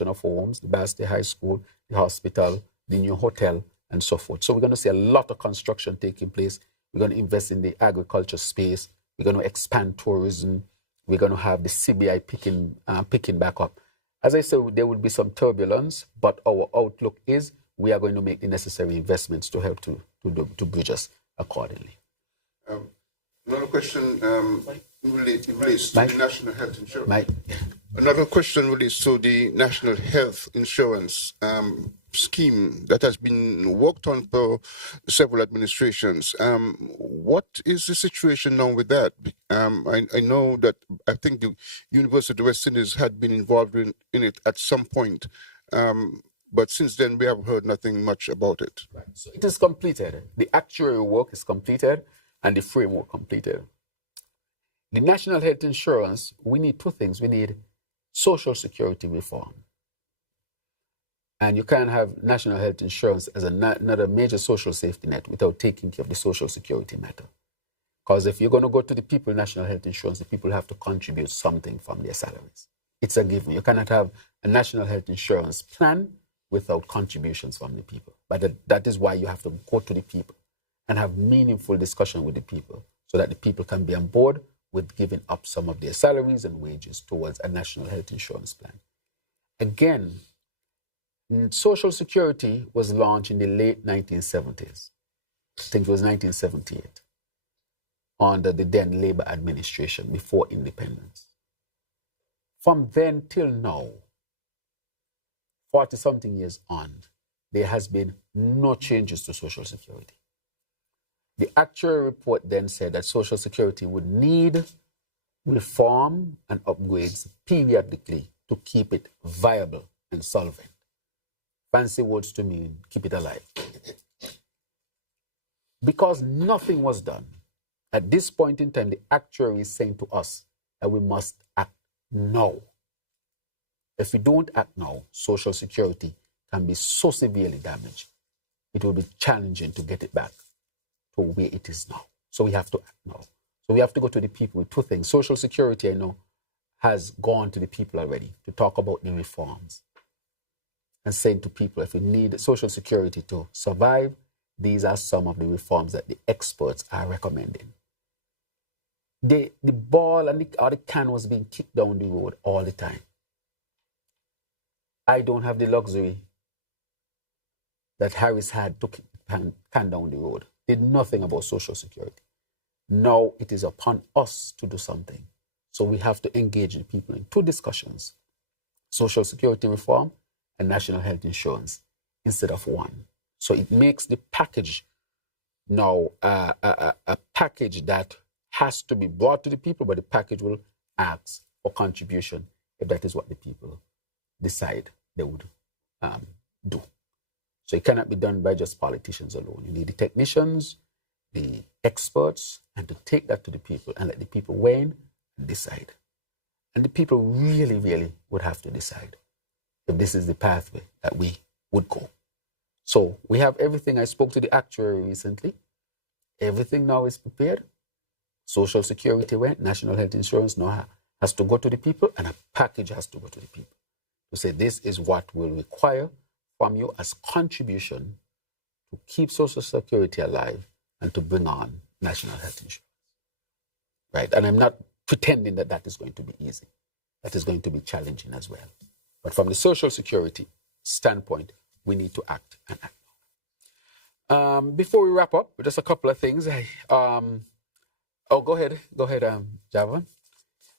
of homes, the Basti High School, the hospital, the new hotel, and so forth. So we're going to see a lot of construction taking place. We're going to invest in the agriculture space. We're going to expand tourism. We're going to have the CBI picking back up. As I said, there will be some turbulence, but our outlook is we are going to make the necessary investments to help to bridge us accordingly. Another question relates to the National Health Insurance. Another question relates to the National Health Insurance scheme that has been worked on for several administrations. What is the situation now with that? I know that I think the University of West Indies had been involved in it at some point, but since then we have heard nothing much about it. Right. So it is completed. The actuarial work is completed and the framework completed. The National Health Insurance, we need two things. We need Social Security reform. And you can't have National Health Insurance as another major social safety net without taking care of the Social Security matter. Because if you're going to go to the people National Health Insurance, the people have to contribute something from their salaries. It's a given. You cannot have a National Health Insurance plan without contributions from the people. But that is why you have to go to the people and have meaningful discussion with the people so that the people can be on board with giving up some of their salaries and wages towards a National Health Insurance plan. Again, Social Security was launched in the late 1970s. I think it was 1978, under the then Labour administration before independence. From then till now, 40-something years on, there has been no changes to Social Security. The actual report then said that Social Security would need reform and upgrades periodically to keep it viable and solvent. Fancy words to mean keep it alive. Because nothing was done, at this point in time, the actuary is saying to us that we must act now. If we don't act now, Social Security can be so severely damaged, it will be challenging to get it back to where it is now. So we have to act now. So we have to go to the people with two things. Social Security, I know, has gone to the people already to talk about the reforms and saying to people, if we need Social Security to survive, these are some of the reforms that the experts are recommending. The ball and the can was being kicked down the road all the time. I don't have the luxury that Harris had to kick the can down the road. Did nothing about Social Security. Now it is upon us to do something. So we have to engage the people in two discussions: Social Security reform and national health insurance instead of one. So it makes the package now a package that has to be brought to the people, but the package will ask for contribution if that is what the people decide they would do. So it cannot be done by just politicians alone. You need the technicians, the experts, and to take that to the people and let the people weigh in and decide. And the people really, really would have to decide if this is the pathway that we would go. So we have everything. I spoke to the actuary recently. Everything now is prepared. Social Security went, national health insurance now has to go to the people, and a package has to go to the people to say this is what we'll require from you as contribution to keep Social Security alive and to bring on national health insurance. Right? And I'm not pretending that that is going to be easy. That is going to be challenging as well. But from the Social Security standpoint, we need to act and act now. Before we wrap up, just a couple of things. Go ahead, Javan.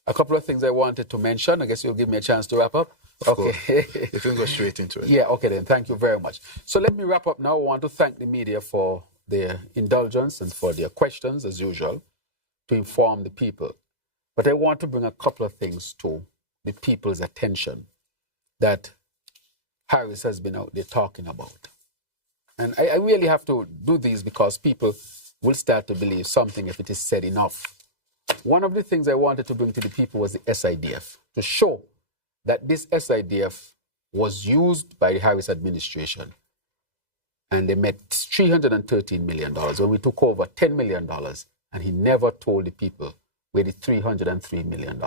A couple of things I wanted to mention. I guess you'll give me a chance to wrap up. Okay. You can go straight into it. Yeah, okay then. Thank you very much. So let me wrap up now. I want to thank the media for their indulgence and for their questions, as usual, to inform the people. But I want to bring a couple of things to the people's attention that Harris has been out there talking about. And I really have to do these because people will start to believe something if it is said enough. One of the things I wanted to bring to the people was the SIDF, to show that this SIDF was used by the Harris administration. And they met $313 million. When we took over $10 million, and he never told the people where the $303 million,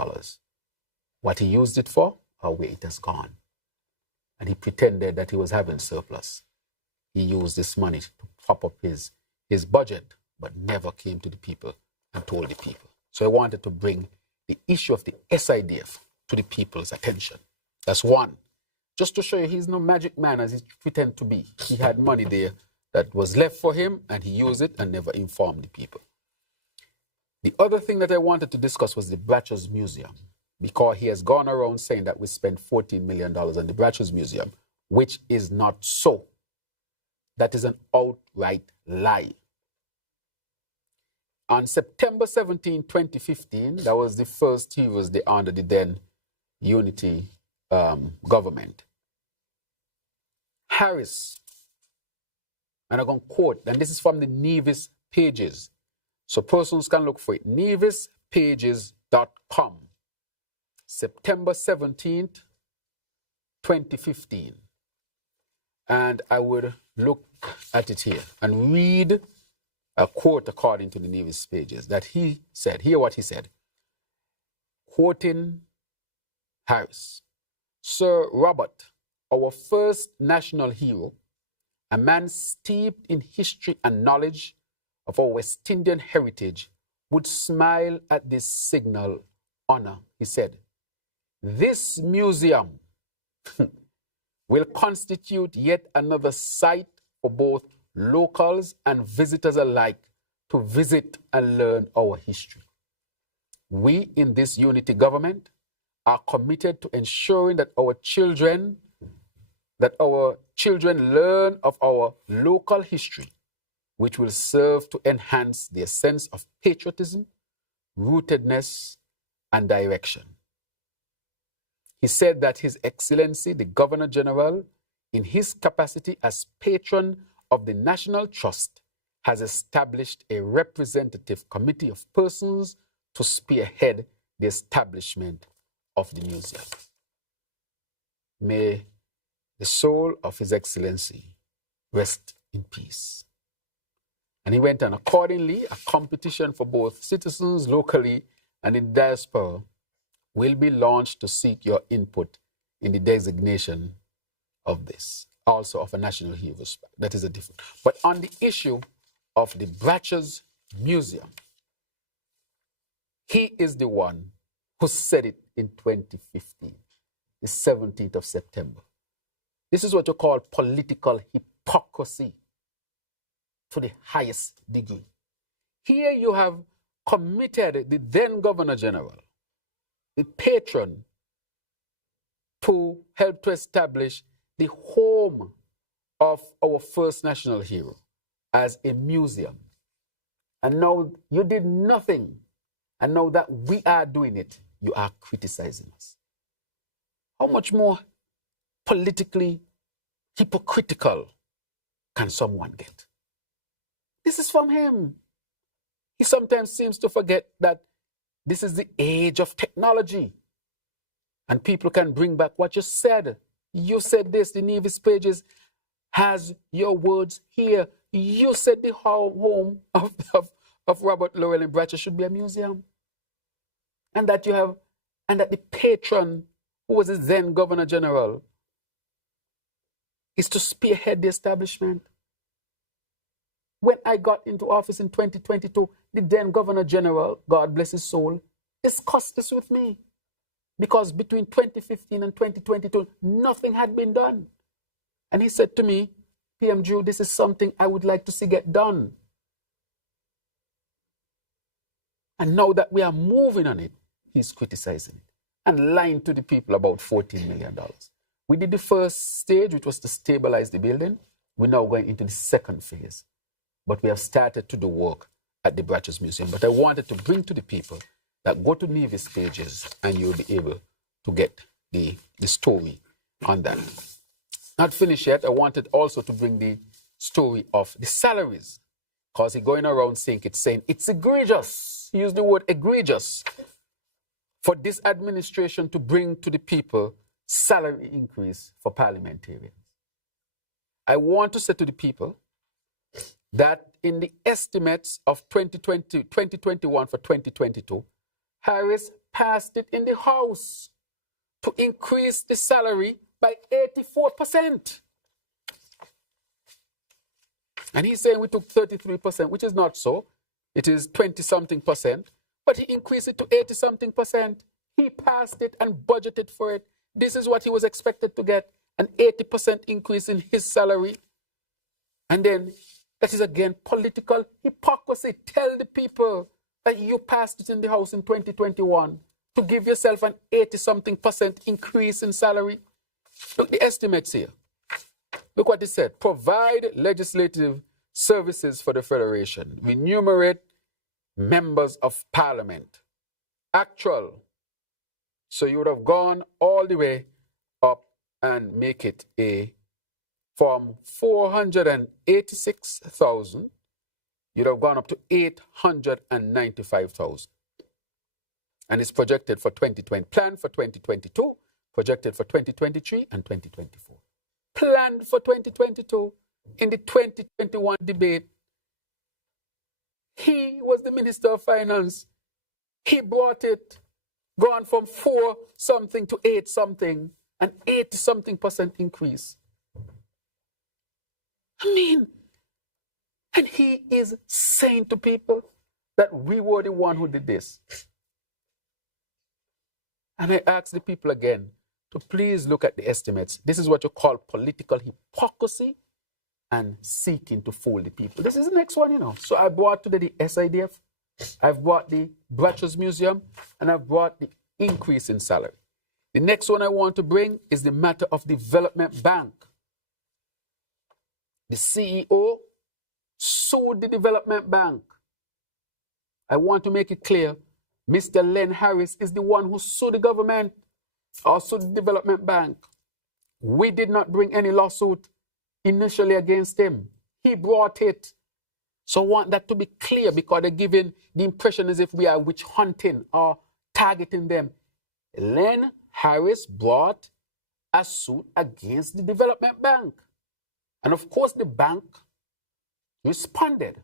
what he used it for or where it has gone. And he pretended that he was having surplus. He used this money to prop up his budget, but never came to the people and told the people. So I wanted to bring the issue of the SIDF to the people's attention. That's one. Just to show you he's no magic man as he pretended to be. He had money there that was left for him, and he used it and never informed the people. The other thing that I wanted to discuss was the Bratcher's Museum, because he has gone around saying that we spent $14 million on the Bratcher's Museum, which is not so. That is an outright lie. On September 17, 2015, that was the first he was under the then Unity government. Harris, and I'm going to quote, and this is from the Nevis pages, so persons can look for it, nevispages.com, September 17th, 2015. And I would look at it here and read a quote according to the Nevis pages that he said. Hear what he said. Quoting Harris. Sir Robert, our first national hero, a man steeped in history and knowledge of our West Indian heritage, would smile at this signal honor. He said, this museum will constitute yet another site for both locals and visitors alike to visit and learn our history. We in this unity government are committed to ensuring that our children learn of our local history, which will serve to enhance their sense of patriotism, rootedness, and direction. He said that His Excellency, the Governor General, in his capacity as patron of the National Trust, has established a representative committee of persons to spearhead the establishment of the museum. May the soul of His Excellency rest in peace. And he went on, accordingly, a competition for both citizens locally and in diaspora will be launched to seek your input in the designation of this, also of a national hero. That is a different. But on the issue of the Bratcher's Museum, he is the one who said it in 2015, the 17th of September. This is what you call political hypocrisy to the highest degree. Here you have committed the then Governor General, the patron, to help to establish the home of our first national hero as a museum. And now you did nothing. And now that we are doing it, you are criticizing us. How much more politically hypocritical can someone get? This is from him. He sometimes seems to forget that this is the age of technology. And people can bring back what you said. You said this, the Nevis Pages has your words here. You said the home of Robert Lowell and Bratcher should be a museum. And that the patron, who was his then Governor General, is to spearhead the establishment. When I got into office in 2022, the then Governor General, God bless his soul, discussed this with me. Because between 2015 and 2022, nothing had been done. And he said to me, PM Drew, this is something I would like to see get done. And now that we are moving on it, he's criticizing it and lying to the people about $14 million. We did the first stage, which was to stabilize the building. We're now going into the second phase. But we have started to do work at the Bratcher's Museum. But I wanted to bring to the people that go to Nevis Pages and you'll be able to get the story on that. Not finished yet. I wanted also to bring the story of the salaries, because he's going around saying it's egregious. He used the word egregious for this administration to bring to the people salary increase for parliamentarians. I want to say to the people that in the estimates of 2021 for 2022, Harris passed it in the House to increase the salary by 84%. And he's saying we took 33%, which is not so. It is 20-something percent. But he increased it to 80-something percent. He passed it and budgeted for it. This is what he was expected to get, an 80% increase in his salary. And then that is again political hypocrisy. Tell the people that you passed it in the House in 2021 to give yourself an 80-something percent increase in salary. Look, the estimates here. Look what it said. Provide legislative services for the Federation. Remunerate members of Parliament. Actual. So you would have gone all the way up and make it from 486,000, you'd have gone up to 895,000. And it's projected for 2020, planned for 2022, projected for 2023 and 2024. Planned for 2022. In the 2021 debate, he was the Minister of Finance. He brought it, gone from 4-something to 8-something, an 80-something percent increase. I mean, and he is saying to people that we were the one who did this. And I ask the people again to please look at the estimates. This is what you call political hypocrisy and seeking to fool the people. This is the next one, you know. So I brought today the SIDF, I've brought the Bratcher's Museum, and I've brought the increase in salary. The next one I want to bring is the matter of Development Bank. The CEO sued the Development Bank. I want to make it clear, Mr. Len Harris is the one who sued the government or sued the Development Bank. We did not bring any lawsuit initially against him. He brought it. So I want that to be clear, because they're giving the impression as if we are witch hunting or targeting them. Len Harris brought a suit against the development bank. And of course, the bank responded.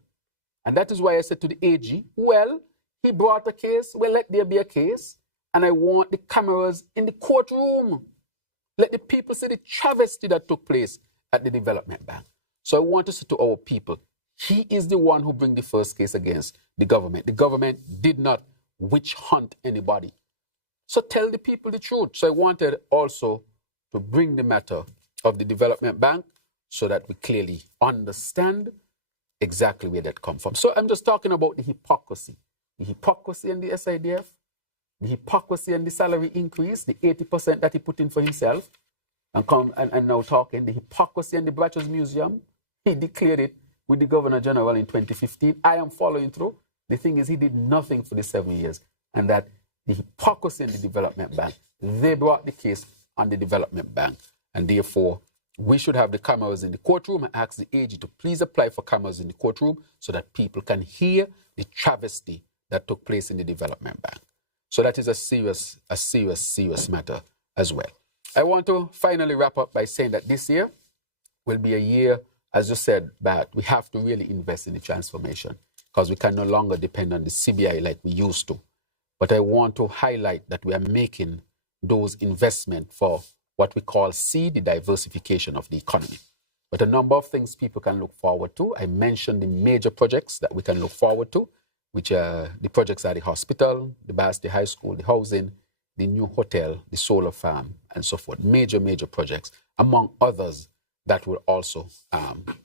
And that is why I said to the AG, well, he brought a case. Well, let there be a case. And I want the cameras in the courtroom. Let the people see the travesty that took place at the development bank. So I want to say to our people, he is the one who bring the first case against the government. The government did not witch hunt anybody. So tell the people the truth. So I wanted also to bring the matter of the development bank so that we clearly understand exactly where that comes from. So I'm just talking about the hypocrisy. The hypocrisy in the SIDF, the hypocrisy and the salary increase, the 80% that he put in for himself, and now talking the hypocrisy and the Bratches Museum. He declared it with the Governor General in 2015. I am following through. The thing is, he did nothing for the 7 years. And that the hypocrisy in the development bank, they brought the case on the development bank. And therefore, we should have the cameras in the courtroom and ask the AG to please apply for cameras in the courtroom so that people can hear the travesty that took place in the development bank. So that is a serious matter as well. I want to finally wrap up by saying that this year will be a year, as you said, that we have to really invest in the transformation because we can no longer depend on the CBI like we used to. But I want to highlight that we are making those investments for what we call the diversification of the economy. But a number of things people can look forward to. I mentioned the major projects that we can look forward to, which are the projects at the hospital, the Basti High School, the housing, the new hotel, the solar farm, and so forth. Major projects, among others that will also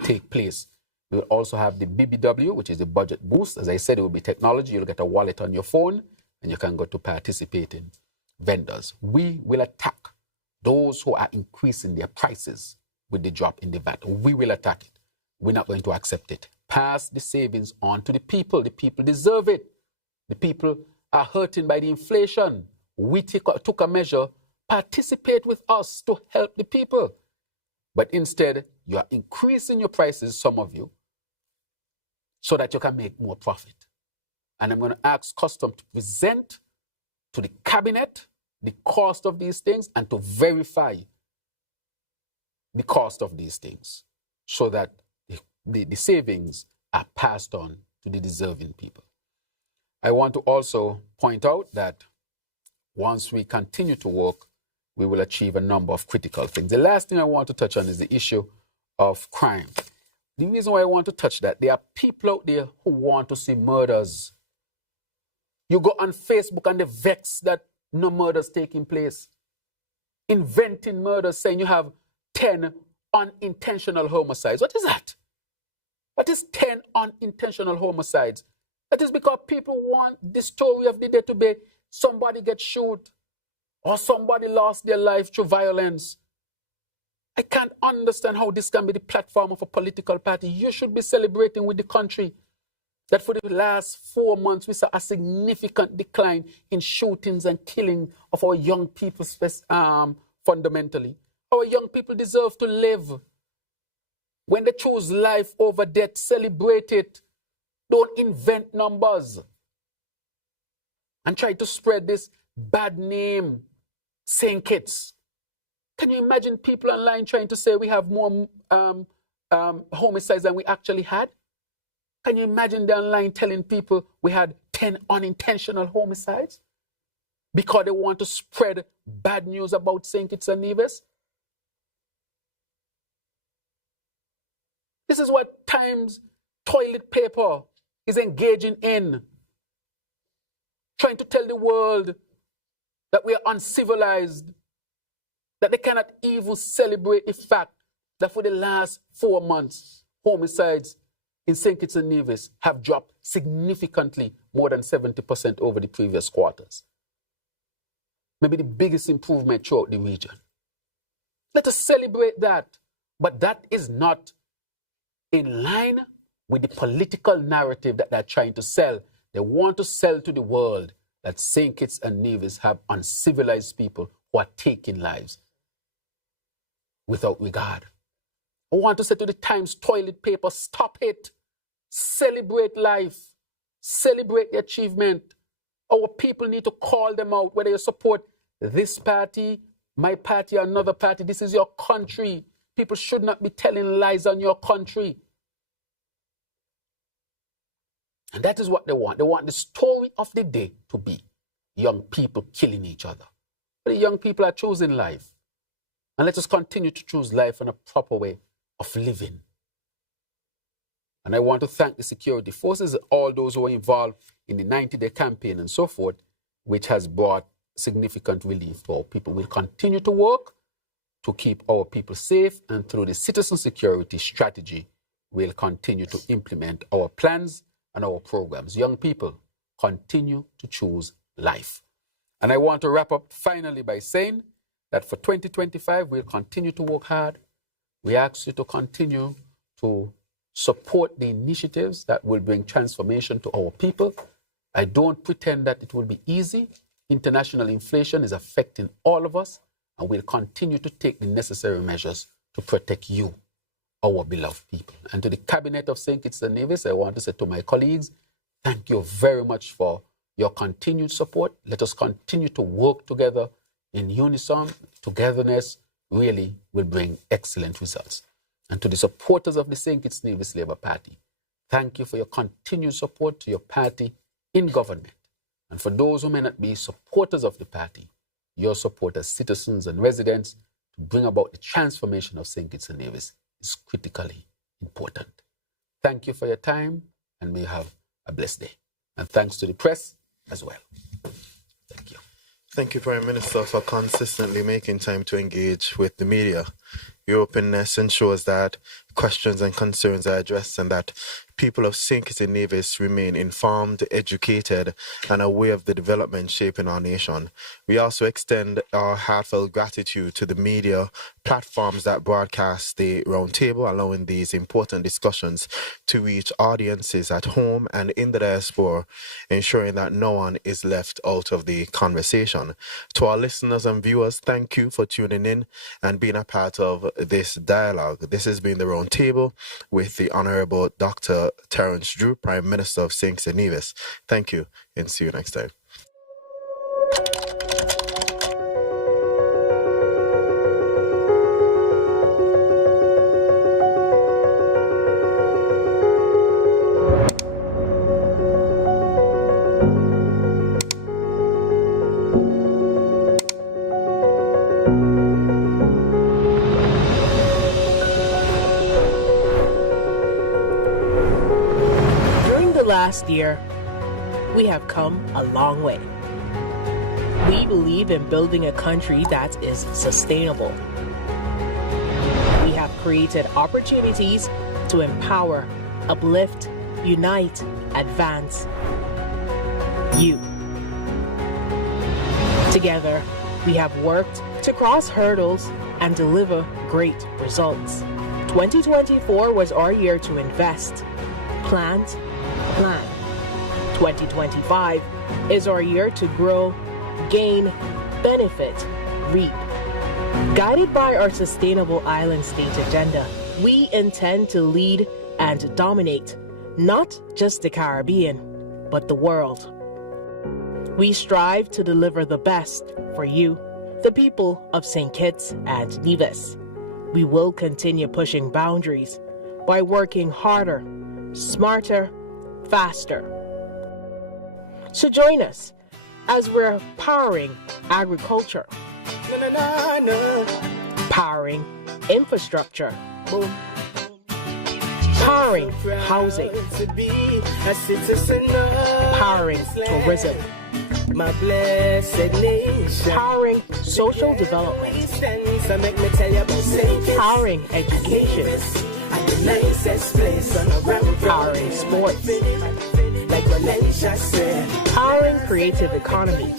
take place. We will also have the BBW, which is the budget boost. As I said, it will be technology. You'll get a wallet on your phone, and you can go to participating vendors. We will attack those who are increasing their prices with the drop in the VAT. We will attack it. We're not going to accept it. Pass the savings on to the people. The people deserve it. The people are hurting by the inflation. We took a measure. Participate with us to help the people. But instead, you are increasing your prices, some of you, so that you can make more profit. And I'm going to ask Custom to present to the cabinet the cost of these things and to verify the cost of these things so that the savings are passed on to the deserving people. I want to also point out that once we continue to work, we will achieve a number of critical things. The last thing I want to touch on is the issue of crime. The reason why I want to touch that, there are people out there who want to see murders. You go on Facebook and they vex that no murders taking place. Inventing murders, saying you have 10 unintentional homicides. What is that? What is 10 unintentional homicides? That is because people want the story of the day to be somebody gets shot or somebody lost their life through violence. I can't understand how this can be the platform of a political party. You should be celebrating with the country that for the last 4 months, we saw a significant decline in shootings and killing of our young people fundamentally. Our young people deserve to live. When they choose life over death, celebrate it. Don't invent numbers and try to spread this bad name, St. Kitts. Can you imagine people online trying to say we have more homicides than we actually had? Can you imagine the online telling people we had 10 unintentional homicides because they want to spread bad news about St. Kitts and Nevis? This is what Times toilet paper is engaging in. Trying to tell the world that we are uncivilized, that they cannot even celebrate the fact that for the last 4 months, homicides in St. Kitts and Nevis have dropped significantly, more than 70% over the previous quarters. Maybe the biggest improvement throughout the region. Let us celebrate that. But that is not in line with the political narrative that they're trying to sell. They want to sell to the world that St. Kitts and Nevis have uncivilized people who are taking lives without regard. I want to say to the Times toilet paper, stop it. Celebrate life. Celebrate the achievement. Our people need to call them out, whether you support this party My party or another party. This is your country. People should not be telling lies on your country. And that is what they want. They want the story of the day to be young people killing each other. But the young people are choosing life. And let us continue to choose life in a proper way of living. And I want to thank the security forces, all those who were involved in the 90-day campaign and so forth, which has brought significant relief to our people. We'll continue to work to keep our people safe, and through the citizen security strategy, we'll continue to implement our plans and our programs. Young people, continue to choose life. And I want to wrap up finally by saying that for 2025, we'll continue to work hard. We ask you to continue to support the initiatives that will bring transformation to our people. I don't pretend that it will be easy. International inflation is affecting all of us, and we'll continue to take the necessary measures to protect you, our beloved people. And to the Cabinet of St. Kitts and Nevis, I want to say to my colleagues, thank you very much for your continued support. Let us continue to work together in unison. Togetherness really will bring excellent results. And to the supporters of the St. Kitts Nevis Labour Party, thank you for your continued support to your party in government. And for those who may not be supporters of the party, your support as citizens and residents to bring about the transformation of St. Kitts and Nevis is critically important. Thank you for your time, and may you have a blessed day. And thanks to the press as well. Thank you. Thank you, Prime Minister, for consistently making time to engage with the media. Your openness ensures that questions and concerns are addressed and that people of St. Kitts and Nevis remain informed, educated, and aware of the development shaping our nation. We also extend our heartfelt gratitude to the media platforms that broadcast the Roundtable, allowing these important discussions to reach audiences at home and in the diaspora, ensuring that no one is left out of the conversation. To our listeners and viewers, thank you for tuning in and being a part of this dialogue. This has been the Roundtable with the Honorable Dr. Terrance Drew, Prime Minister of St. Kitts and Nevis. Thank you, and see you next time. Last year, we have come a long way. We believe in building a country that is sustainable. We have created opportunities to empower, uplift, unite, advance you. Together, we have worked to cross hurdles and deliver great results. 2024 was our year to invest, plant, plan. 2025 is our year to grow, gain, benefit, reap. Guided by our sustainable island state agenda, we intend to lead and dominate not just the Caribbean, but the world. We strive to deliver the best for you, the people of St. Kitts and Nevis. We will continue pushing boundaries by working harder, smarter, faster. So join us as we're powering agriculture, powering infrastructure, powering housing, powering tourism, powering social development, powering education, powering sports, powering creative economy,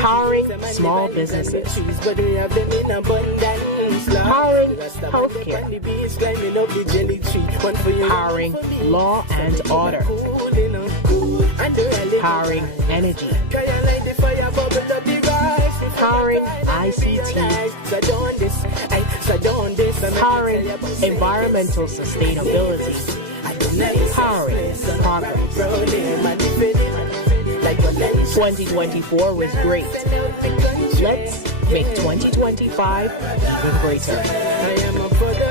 powering small businesses, powering healthcare, powering law and order, powering energy, powering ICT, powering environmental sustainability, powering progress, 2024 was great. Let's make 2025 even greater. I am a brother.